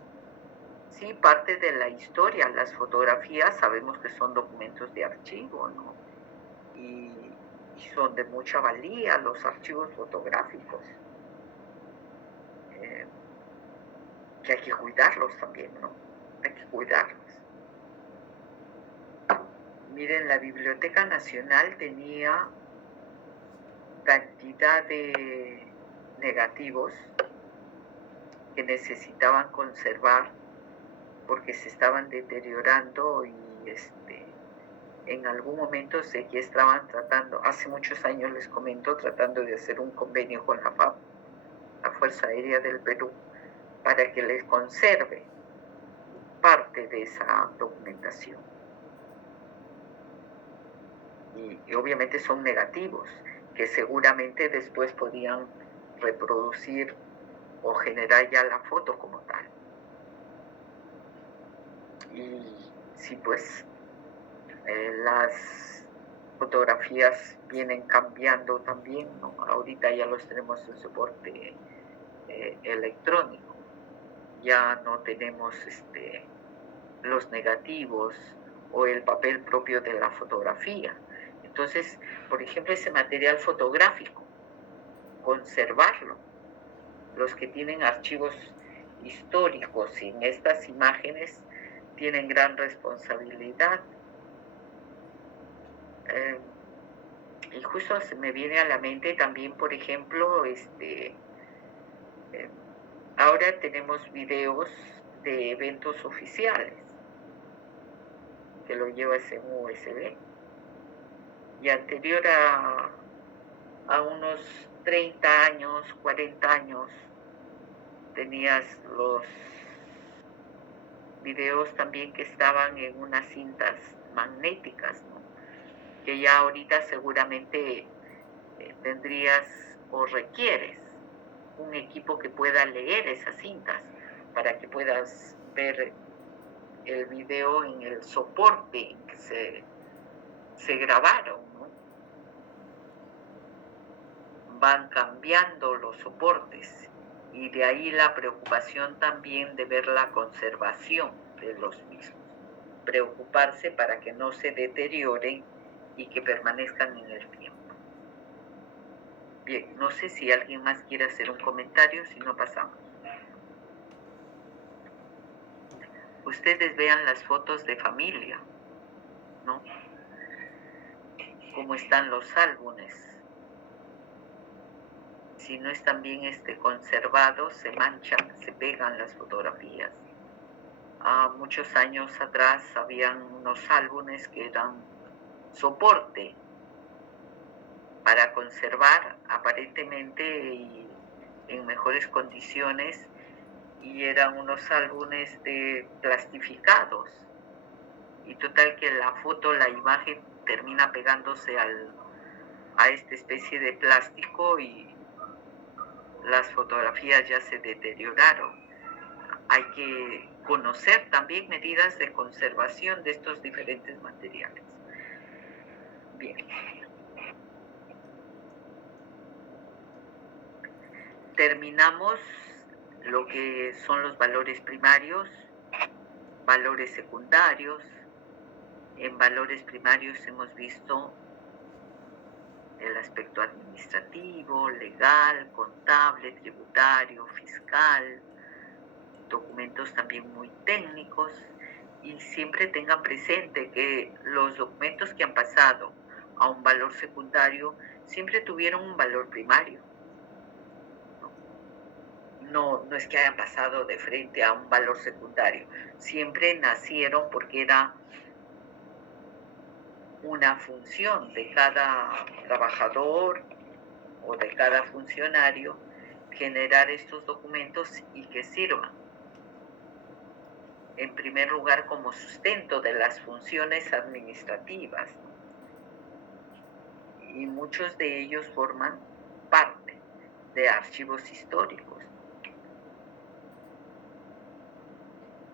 sí, parte de la historia. Las fotografías sabemos que son documentos de archivo, ¿no? Y son de mucha valía los archivos fotográficos. Que hay que cuidarlos también, ¿no? Hay que cuidarlos. Miren, la Biblioteca Nacional tenía cantidad de negativos que necesitaban conservar porque se estaban deteriorando y en algún momento sé que estaban tratando, hace muchos años les comento, tratando de hacer un convenio con la FAP, la Fuerza Aérea del Perú, para que les conserve parte de esa documentación. Y obviamente son negativos, que seguramente después podían reproducir o generar ya la foto como tal. Y sí, pues las fotografías vienen cambiando también, ¿no? Ahorita ya los tenemos en soporte electrónico, ya no tenemos los negativos o el papel propio de la fotografía. Entonces, por ejemplo, ese material fotográfico, conservarlo. Los que tienen archivos históricos en estas imágenes tienen gran responsabilidad. Y justo se me viene a la mente también, por ejemplo, ahora tenemos videos de eventos oficiales que lo llevas en USB. Y anterior a unos 30 años, 40 años, tenías los videos también que estaban en unas cintas magnéticas, ¿no? Que ya ahorita seguramente tendrías o requieres un equipo que pueda leer esas cintas para que puedas ver el video en el soporte en que se grabaron, ¿no? Van cambiando los soportes y de ahí la preocupación también de ver la conservación de los mismos, preocuparse para que no se deterioren y que permanezcan en el tiempo. Bien, no sé si alguien más quiere hacer un comentario, si no pasamos. Ustedes vean las fotos de familia, ¿no? Cómo están los álbumes. Si no están bien conservados, se manchan, se pegan las fotografías. Muchos años atrás habían unos álbumes que eran soporte para conservar aparentemente y en mejores condiciones, y eran unos álbumes plastificados, y total que la foto, la imagen termina pegándose a esta especie de plástico y las fotografías ya se deterioraron. Hay que conocer también medidas de conservación de estos diferentes materiales. Bien. Terminamos lo que son los valores primarios, valores secundarios. En valores primarios hemos visto el aspecto administrativo, legal, contable, tributario, fiscal, documentos también muy técnicos, y siempre tengan presente que los documentos que han pasado a un valor secundario siempre tuvieron un valor primario. No es que hayan pasado de frente a un valor secundario, siempre nacieron porque era una función de cada trabajador o de cada funcionario generar estos documentos y que sirvan en primer lugar como sustento de las funciones administrativas, y muchos de ellos forman parte de archivos históricos.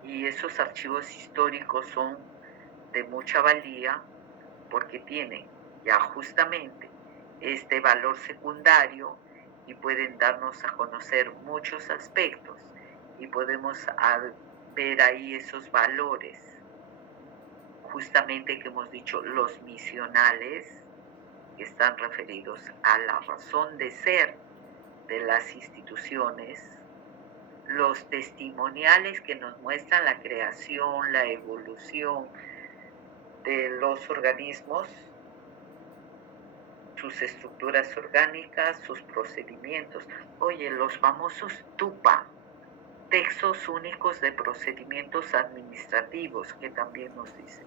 Y esos archivos históricos son de mucha valía porque tienen ya justamente este valor secundario y pueden darnos a conocer muchos aspectos, y podemos ver ahí esos valores justamente que hemos dicho, los misionales, que están referidos a la razón de ser de las instituciones, los testimoniales que nos muestran la creación, la evolución de los organismos, sus estructuras orgánicas, sus procedimientos. Oye, los famosos TUPA, textos únicos de procedimientos administrativos, que también nos dicen.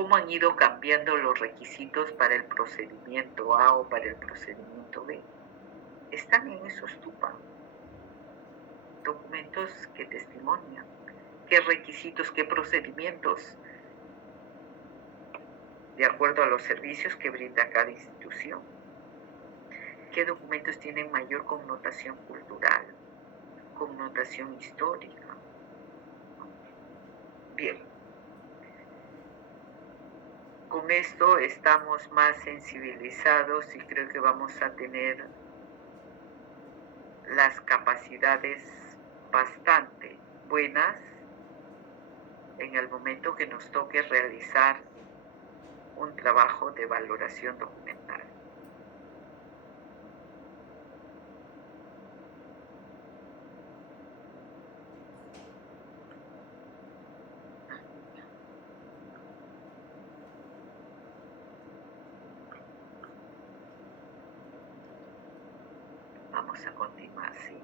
cómo han ido cambiando los requisitos para el procedimiento A o para el procedimiento B. Están en esos TUPA, documentos que testimonian qué requisitos, qué procedimientos, de acuerdo a los servicios que brinda cada institución, qué documentos tienen mayor connotación cultural, connotación histórica. Bien, con esto estamos más sensibilizados y creo que vamos a tener las capacidades bastante buenas en el momento que nos toque realizar un trabajo de valoración documental. Vamos a continuar, sí.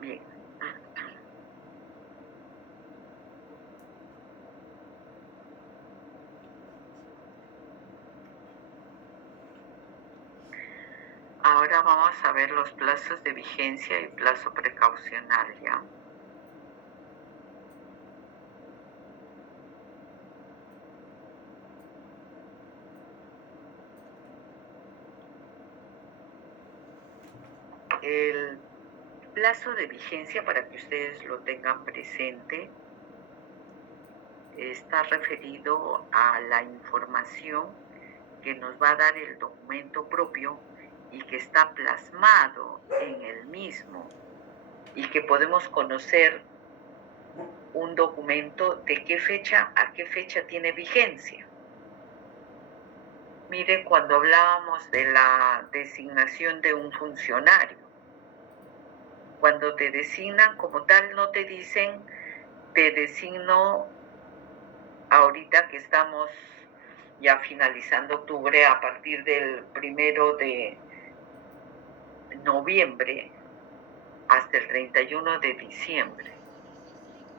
Bien. Ahora vamos a ver los plazos de vigencia y plazo precaucional, ¿ya? El plazo de vigencia, para que ustedes lo tengan presente, está referido a la información que nos va a dar el documento propio y que está plasmado en el mismo y que podemos conocer un documento de qué fecha a qué fecha tiene vigencia. Miren, cuando hablábamos de la designación de un funcionario, cuando te designan como tal, no te dicen, te designo ahorita que estamos ya finalizando octubre, a partir del 1 de noviembre hasta el 31 de diciembre.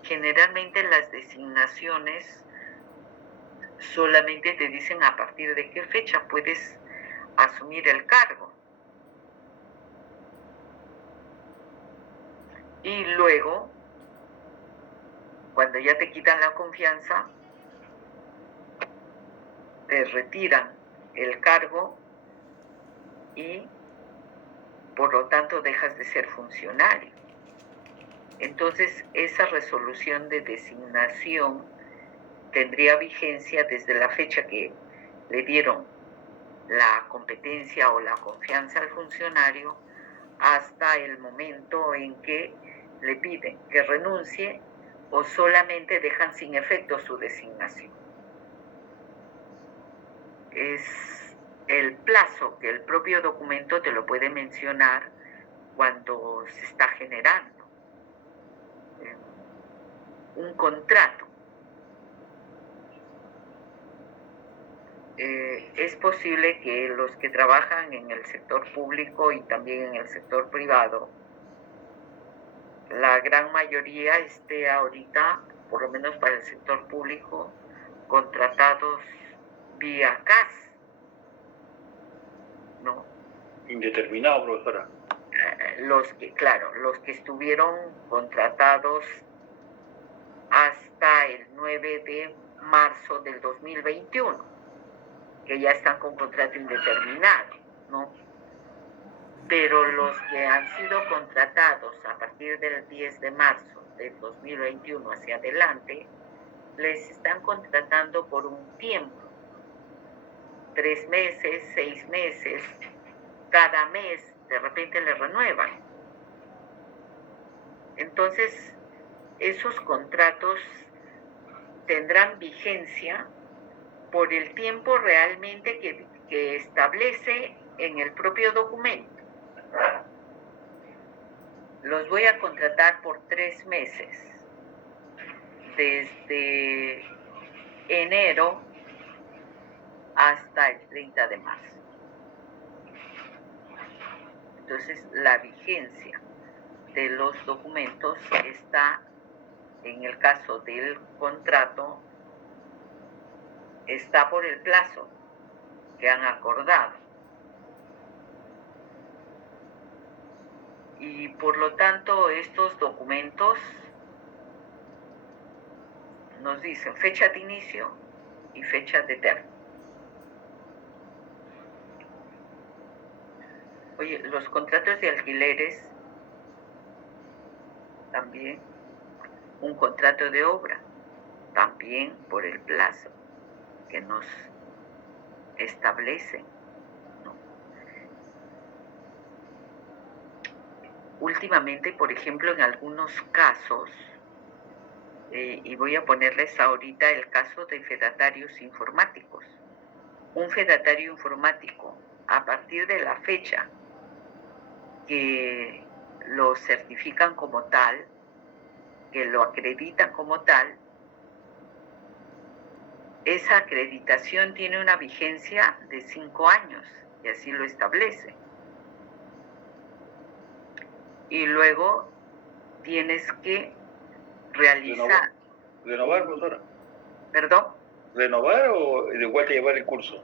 Generalmente las designaciones solamente te dicen a partir de qué fecha puedes asumir el cargo. Y luego, cuando ya te quitan la confianza, te retiran el cargo y por lo tanto dejas de ser funcionario. Entonces, esa resolución de designación tendría vigencia desde la fecha que le dieron la competencia o la confianza al funcionario hasta el momento en que le piden que renuncie o solamente dejan sin efecto su designación. Es el plazo que el propio documento te lo puede mencionar cuando se está generando un contrato. Es posible que los que trabajan en el sector público y también en el sector privado, la gran mayoría esté ahorita, por lo menos para el sector público, contratados vía CAS, ¿no? Indeterminado, profesora. los que estuvieron contratados hasta el 9 de marzo del 2021, que ya están con contrato indeterminado, ¿no? Pero los que han sido contratados a partir del 10 de marzo del 2021 hacia adelante, les están contratando por un tiempo, 3 meses, 6 meses, cada mes de repente le renuevan. Entonces, esos contratos tendrán vigencia por el tiempo realmente que establece en el propio documento. Los voy a contratar por 3 meses, desde enero hasta el 30 de marzo. Entonces, la vigencia de los documentos está, en el caso del contrato, está por el plazo que han acordado. Y por lo tanto, estos documentos nos dicen fecha de inicio y fecha de término. Oye, los contratos de alquileres también, un contrato de obra también por el plazo que nos establece, ¿no? Últimamente, por ejemplo, en algunos casos, y voy a ponerles ahorita el caso de fedatarios informáticos. Un fedatario informático, a partir de la fecha que lo certifican como tal, que lo acreditan como tal, esa acreditación tiene una vigencia de 5 años, y así lo establece. Y luego tienes que realizar... ¿Renovar, profesora? ¿Perdón? ¿Renovar o de vuelta llevar el curso?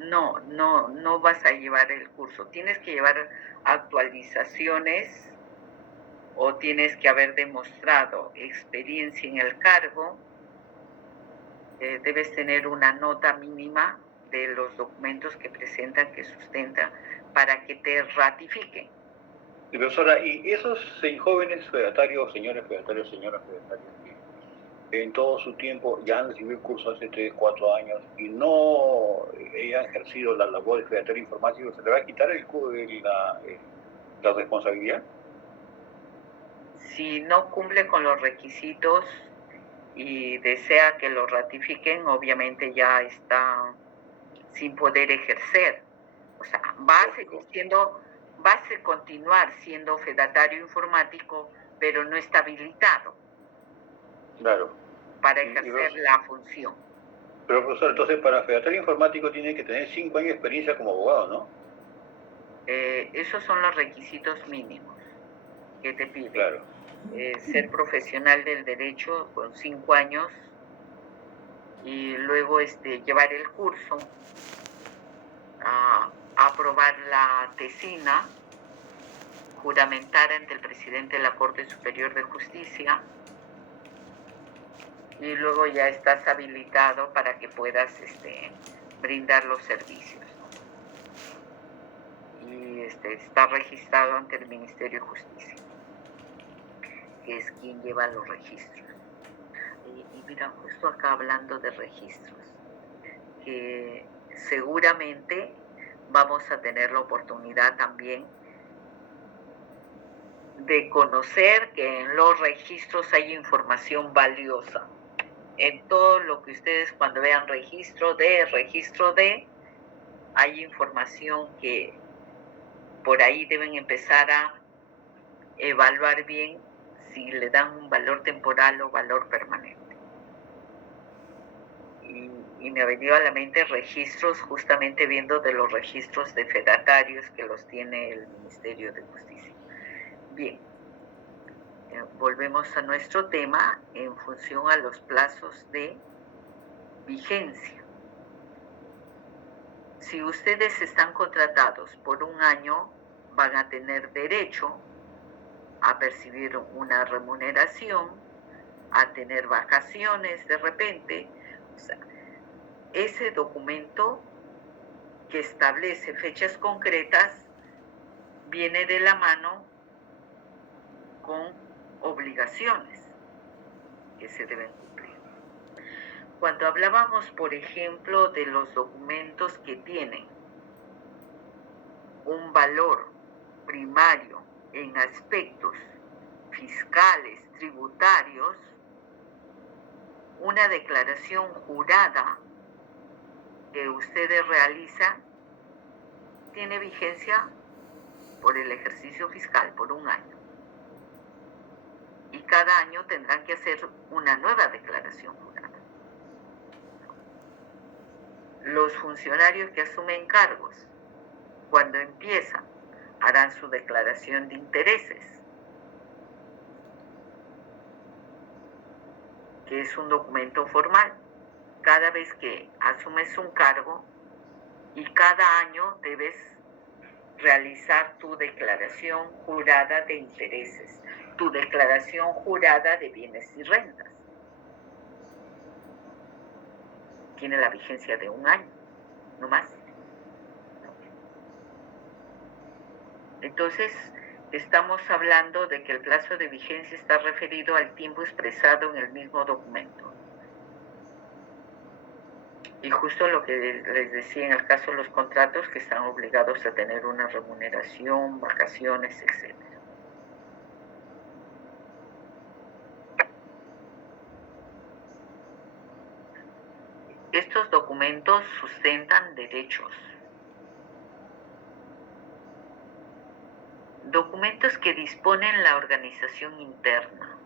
No vas a llevar el curso. Tienes que llevar actualizaciones o tienes que haber demostrado experiencia en el cargo. Debes tener una nota mínima de los documentos que presentan, que sustentan, para que te ratifiquen. Y profesora, ¿y esos jóvenes fedatarios, señores fedatarios, señoras fedatarias, que en todo su tiempo ya han recibido el curso hace 3, 4 años y no hayan ejercido la labor de fedatario informático, ¿se le va a quitar la responsabilidad? Si no cumple con los requisitos y desea que lo ratifiquen, obviamente ya está sin poder ejercer. O sea, va a continuar siendo fedatario informático, pero no está habilitado. Claro. Para ejercer la función. Pero profesor, entonces para fedatario informático tiene que tener 5 años de experiencia como abogado, ¿no? Esos son los requisitos mínimos que te piden. Claro. Ser profesional del derecho con 5 años y luego llevar el curso, aprobar la tesina, juramentar ante el presidente de la Corte Superior de Justicia, y luego ya estás habilitado para que puedas brindar los servicios. Y está registrado ante el Ministerio de Justicia, que es quien lleva los registros. Y mira, justo acá hablando de registros, que seguramente vamos a tener la oportunidad también de conocer que en los registros hay información valiosa. En todo lo que ustedes cuando vean registro de, hay información que por ahí deben empezar a evaluar bien si le dan un valor temporal o valor permanente. Y me ha venido a la mente registros, justamente viendo de los registros de fedatarios que los tiene el Ministerio de Justicia. Bien. Volvemos a nuestro tema en función a los plazos de vigencia. Si ustedes están contratados por un año, van a tener derecho a percibir una remuneración, a tener vacaciones de repente. O sea, ese documento que establece fechas concretas viene de la mano con obligaciones que se deben cumplir. Cuando hablábamos, por ejemplo, de los documentos que tienen un valor primario en aspectos fiscales, tributarios, una declaración jurada que ustedes realizan tiene vigencia por el ejercicio fiscal por 1 año. Y cada año tendrán que hacer una nueva declaración jurada. Los funcionarios que asumen cargos, cuando empiezan, harán su declaración de intereses, que es un documento formal. Cada vez que asumes un cargo y cada año debes realizar tu declaración jurada de intereses, tu declaración jurada de bienes y rentas. Tiene la vigencia de 1 año, no más. Entonces, estamos hablando de que el plazo de vigencia está referido al tiempo expresado en el mismo documento. Y justo lo que les decía en el caso de los contratos, que están obligados a tener una remuneración, vacaciones, etc. Estos documentos sustentan derechos. Documentos que disponen la organización interna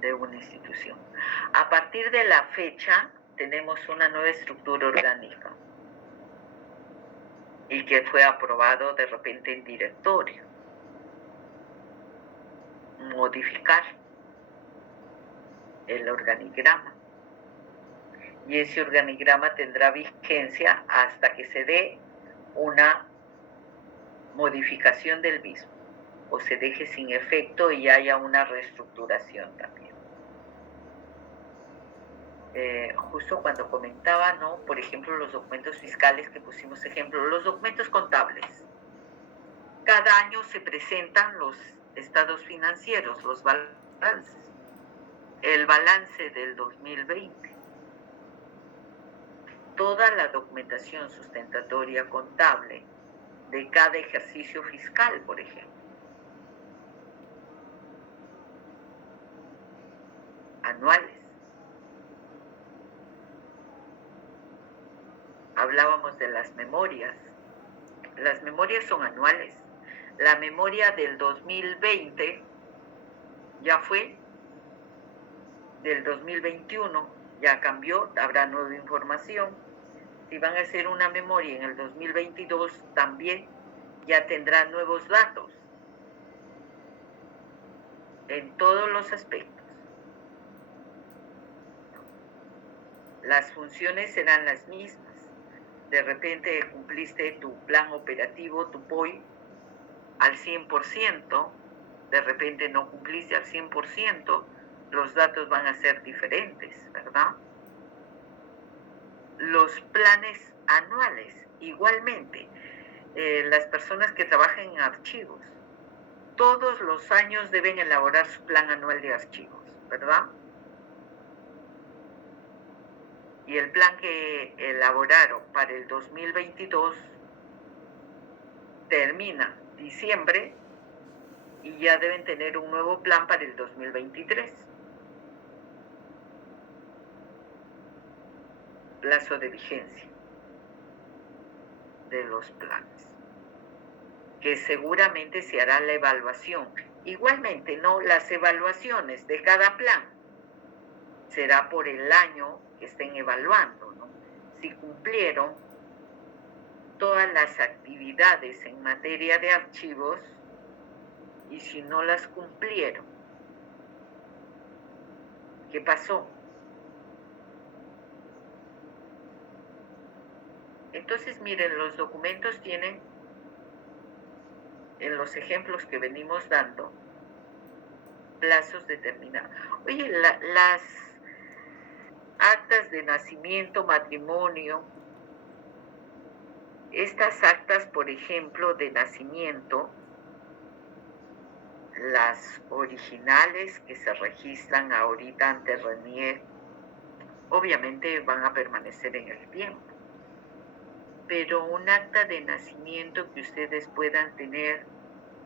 de una institución. A partir de la fecha, tenemos una nueva estructura orgánica y que fue aprobado de repente en directorio. Modificar el organigrama. Y ese organigrama tendrá vigencia hasta que se dé una modificación del mismo o se deje sin efecto y haya una reestructuración también. Justo cuando comentaba, ¿no? Por ejemplo, los documentos fiscales que pusimos ejemplo, los documentos contables. Cada año se presentan los estados financieros, los balances. El balance del 2020. Toda la documentación sustentatoria contable de cada ejercicio fiscal, por ejemplo. Anuales. Hablábamos de las memorias. Las memorias son anuales. La memoria del 2020 ya fue, del 2021 ya cambió, habrá nueva información. Si van a hacer una memoria en el 2022, también ya tendrán nuevos datos en todos los aspectos. Las funciones serán las mismas. De repente cumpliste tu plan operativo, tu POI, al 100%, de repente no cumpliste al 100%, los datos van a ser diferentes, ¿verdad? Los planes anuales, igualmente, las personas que trabajan en archivos, todos los años deben elaborar su plan anual de archivos, ¿verdad? Y el plan que elaboraron para el 2022 termina diciembre y ya deben tener un nuevo plan para el 2023. Plazo de vigencia de los planes, que seguramente se hará la evaluación. Igualmente, ¿no? Las evaluaciones de cada plan será por el año que estén evaluando, ¿no? Si cumplieron todas las actividades en materia de archivos y si no las cumplieron, ¿qué pasó? Entonces, miren, los documentos tienen en los ejemplos que venimos dando, plazos determinados. Oye, las actas de nacimiento, matrimonio, estas actas, por ejemplo, de nacimiento, las originales que se registran ahorita ante RENIEC, obviamente van a permanecer en el tiempo. Pero un acta de nacimiento que ustedes puedan tener,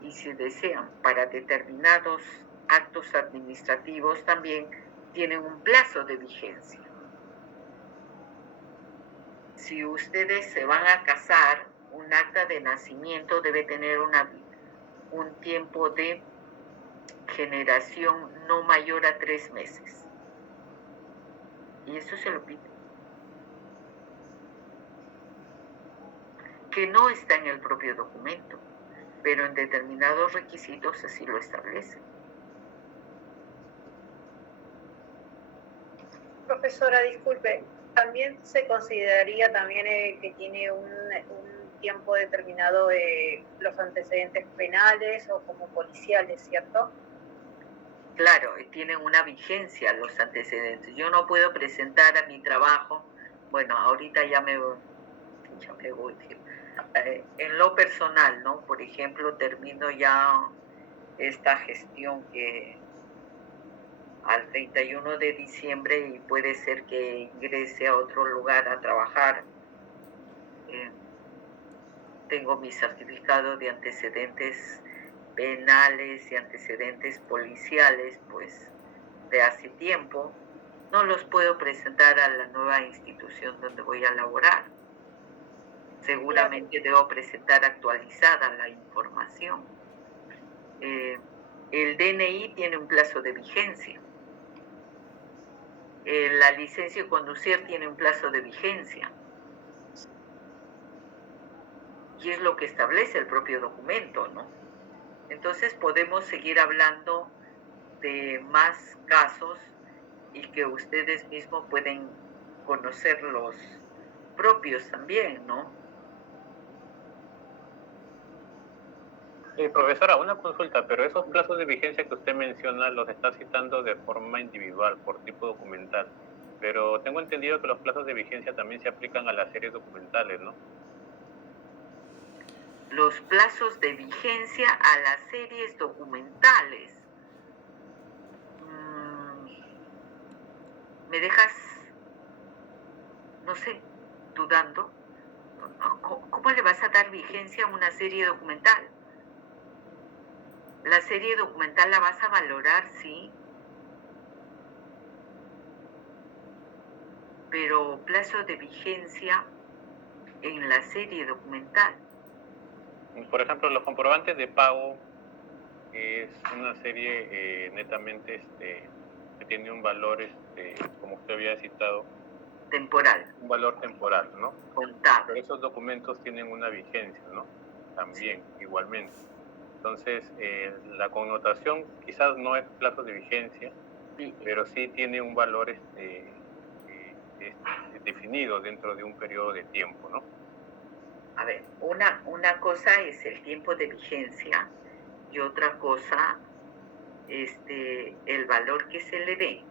y si desean, para determinados actos administrativos, también tienen un plazo de vigencia. Si ustedes se van a casar, un acta de nacimiento debe tener un tiempo de generación no mayor a 3 meses. Y eso se lo pide. Que no está en el propio documento, pero en determinados requisitos así lo establece. Profesora, disculpe, ¿también se consideraría también que tiene un tiempo determinado los antecedentes penales o como policiales, cierto? Claro, tienen una vigencia los antecedentes. Yo no puedo presentar a mi trabajo, bueno, ahorita ya me voy. En lo personal, ¿no? Por ejemplo, termino ya esta gestión que al 31 de diciembre y puede ser que ingrese a otro lugar a trabajar. Tengo mi certificado de antecedentes penales y antecedentes policiales, pues, de hace tiempo. No los puedo presentar a la nueva institución donde voy a laborar. Seguramente debo presentar actualizada la información. El DNI tiene un plazo de vigencia. La licencia de conducir tiene un plazo de vigencia. Y es lo que establece el propio documento, ¿no? Entonces podemos seguir hablando de más casos y que ustedes mismos pueden conocer los propios también, ¿no? Profesora, una consulta, pero esos plazos de vigencia que usted menciona los está citando de forma individual, por tipo documental. Pero tengo entendido que los plazos de vigencia también se aplican a las series documentales, ¿no? Los plazos de vigencia a las series documentales. ¿Me dejas, no sé, dudando? ¿Cómo le vas a dar vigencia a una serie documental? La serie documental la vas a valorar, sí, pero plazo de vigencia en la serie documental. Por ejemplo, los comprobantes de pago es una serie netamente que tiene un valor, como usted había citado, temporal. Un valor temporal, ¿no? Contable. Pero esos documentos tienen una vigencia, ¿no? También, igualmente. Entonces, la connotación quizás no es plazo de vigencia, sí, pero sí tiene un valor definido dentro de un periodo de tiempo, ¿no? A ver, una cosa es el tiempo de vigencia y otra cosa, el valor que se le dé.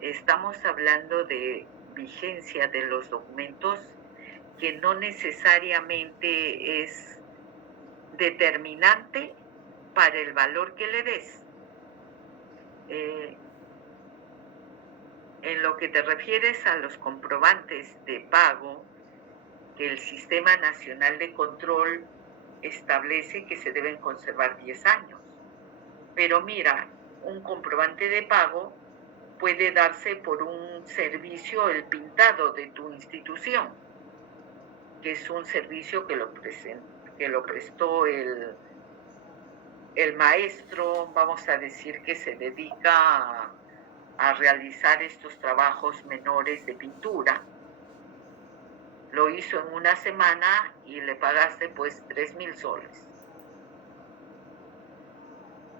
Estamos hablando de vigencia de los documentos que no necesariamente es determinante para el valor que le des. En lo que te refieres a los comprobantes de pago, que el Sistema Nacional de Control establece que se deben conservar 10 años. Pero mira, un comprobante de pago puede darse por un servicio, el pintado de tu institución, que es un servicio que lo prestó el maestro, vamos a decir, que se dedica a realizar estos trabajos menores de pintura. Lo hizo en una semana y le pagaste pues 3,000 soles.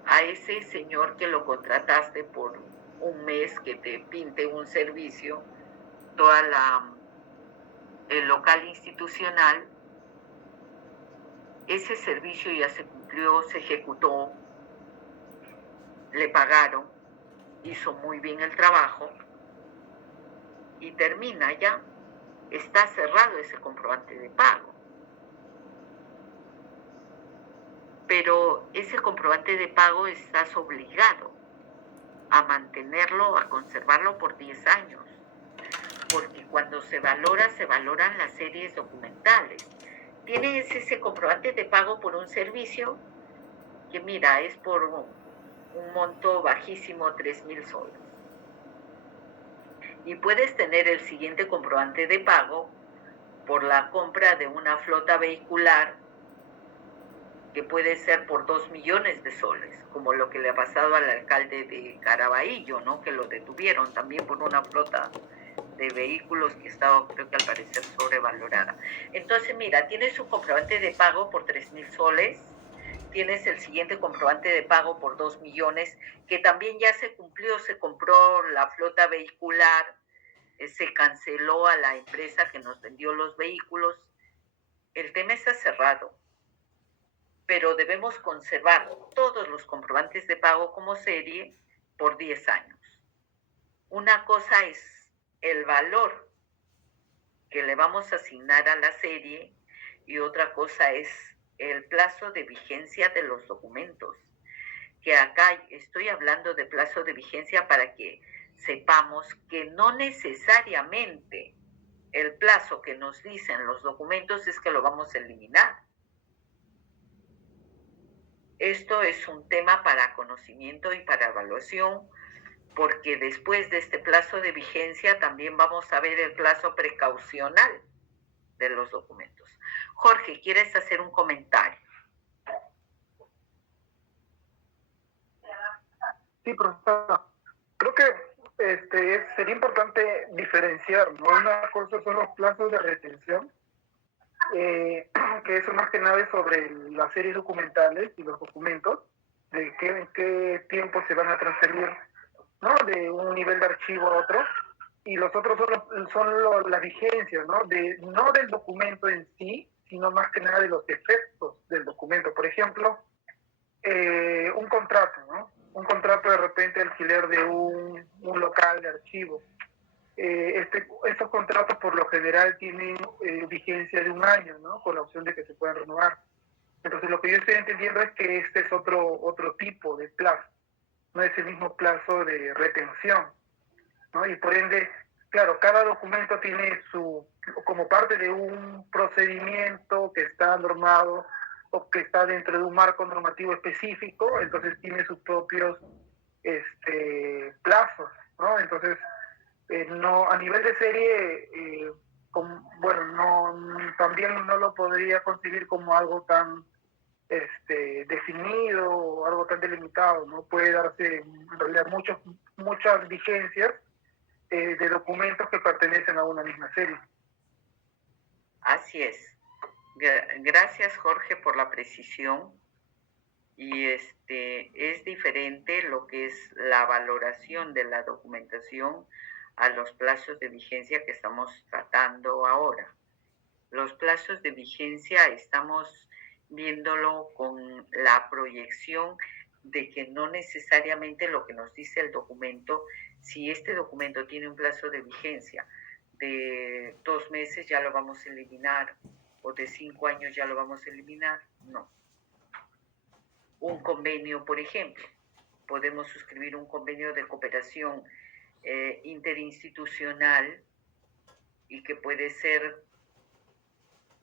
A ese señor que lo contrataste por un mes que te pinte un servicio, el local institucional, ese servicio ya se cumplió, se ejecutó, le pagaron, hizo muy bien el trabajo y termina ya, está cerrado ese comprobante de pago. Pero ese comprobante de pago estás obligado a mantenerlo, a conservarlo por 10 años, porque cuando se valoran las series documentales. Tienes ese comprobante de pago por un servicio que, mira, es por un monto bajísimo, 3,000 soles. Y puedes tener el siguiente comprobante de pago por la compra de una flota vehicular que puede ser por 2 millones de soles, como lo que le ha pasado al alcalde de Caraballo, ¿no? Que lo detuvieron también por una flota de vehículos que estaba, creo que al parecer, sobrevalorada. Entonces, mira, tienes un comprobante de pago por 3,000 soles, tienes el siguiente comprobante de pago por 2 millones, que también ya se cumplió, se compró la flota vehicular, se canceló a la empresa que nos vendió los vehículos. El tema está cerrado, pero debemos conservar todos los comprobantes de pago como serie por 10 años. Una cosa es el valor que le vamos a asignar a la serie y otra cosa es el plazo de vigencia de los documentos. Que acá estoy hablando de plazo de vigencia para que sepamos que no necesariamente el plazo que nos dicen los documentos es que lo vamos a eliminar. Esto es un tema para conocimiento y para evaluación, porque después de este plazo de vigencia también vamos a ver el plazo precaucional de los documentos. Jorge, ¿quieres hacer un comentario? Sí, profesora. Creo que sería importante diferenciar, ¿no? Una cosa son los plazos de retención, que eso más que nada es sobre las series documentales y los documentos, de en qué tiempo se van a transferir, ¿no? De un nivel de archivo a otro, y los otros son las vigencias, ¿no? No del documento en sí, sino más que nada de los efectos del documento. Por ejemplo, un contrato, ¿no? Un contrato de repente alquiler de un local de archivo. Estos contratos por lo general tienen vigencia de 1 año, ¿no? Con la opción de que se puedan renovar. Entonces lo que yo estoy entendiendo es que este es otro tipo de plazo, no es el mismo plazo de retención, ¿no? Y por ende, claro, cada documento tiene como parte de un procedimiento que está normado o que está dentro de un marco normativo específico, entonces tiene sus propios plazos, ¿no? Entonces, no, a nivel de serie, también no lo podría concebir como algo tan definido o algo tan delimitado, ¿no? Puede darse en realidad muchas vigencias de documentos que pertenecen a una misma serie. Así es. Gracias, Jorge, por la precisión. Y es diferente lo que es la valoración de la documentación a los plazos de vigencia que estamos tratando ahora. Los plazos de vigencia estamos viéndolo con la proyección de que no necesariamente lo que nos dice el documento, si este documento tiene un plazo de vigencia de 2 meses ya lo vamos a eliminar, o de 5 años ya lo vamos a eliminar, no. Un convenio, por ejemplo, podemos suscribir un convenio de cooperación interinstitucional y que puede ser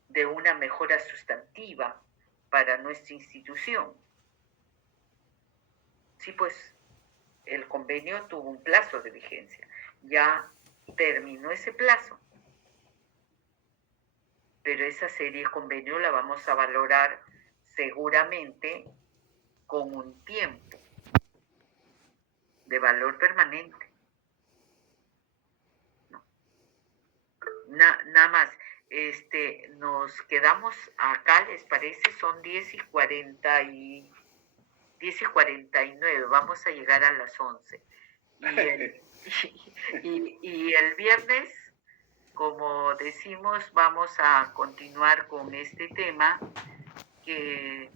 de una mejora sustantiva para nuestra institución. Sí, pues el convenio tuvo un plazo de vigencia, ya terminó ese plazo, pero esa serie de convenio la vamos a valorar seguramente con un tiempo de valor permanente. No. Nada más, nos quedamos acá, ¿les parece? Son 10:49, vamos a llegar a las 11. Y el viernes, como decimos, vamos a continuar con este tema que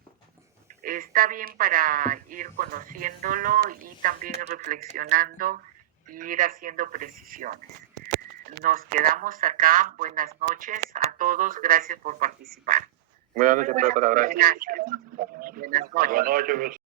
está bien para ir conociéndolo y también reflexionando y ir haciendo precisiones. Nos quedamos acá. Buenas noches a todos. Gracias por participar. Buenas noches, profesora. Gracias. Gracias. Buenas noches. Buenas noches.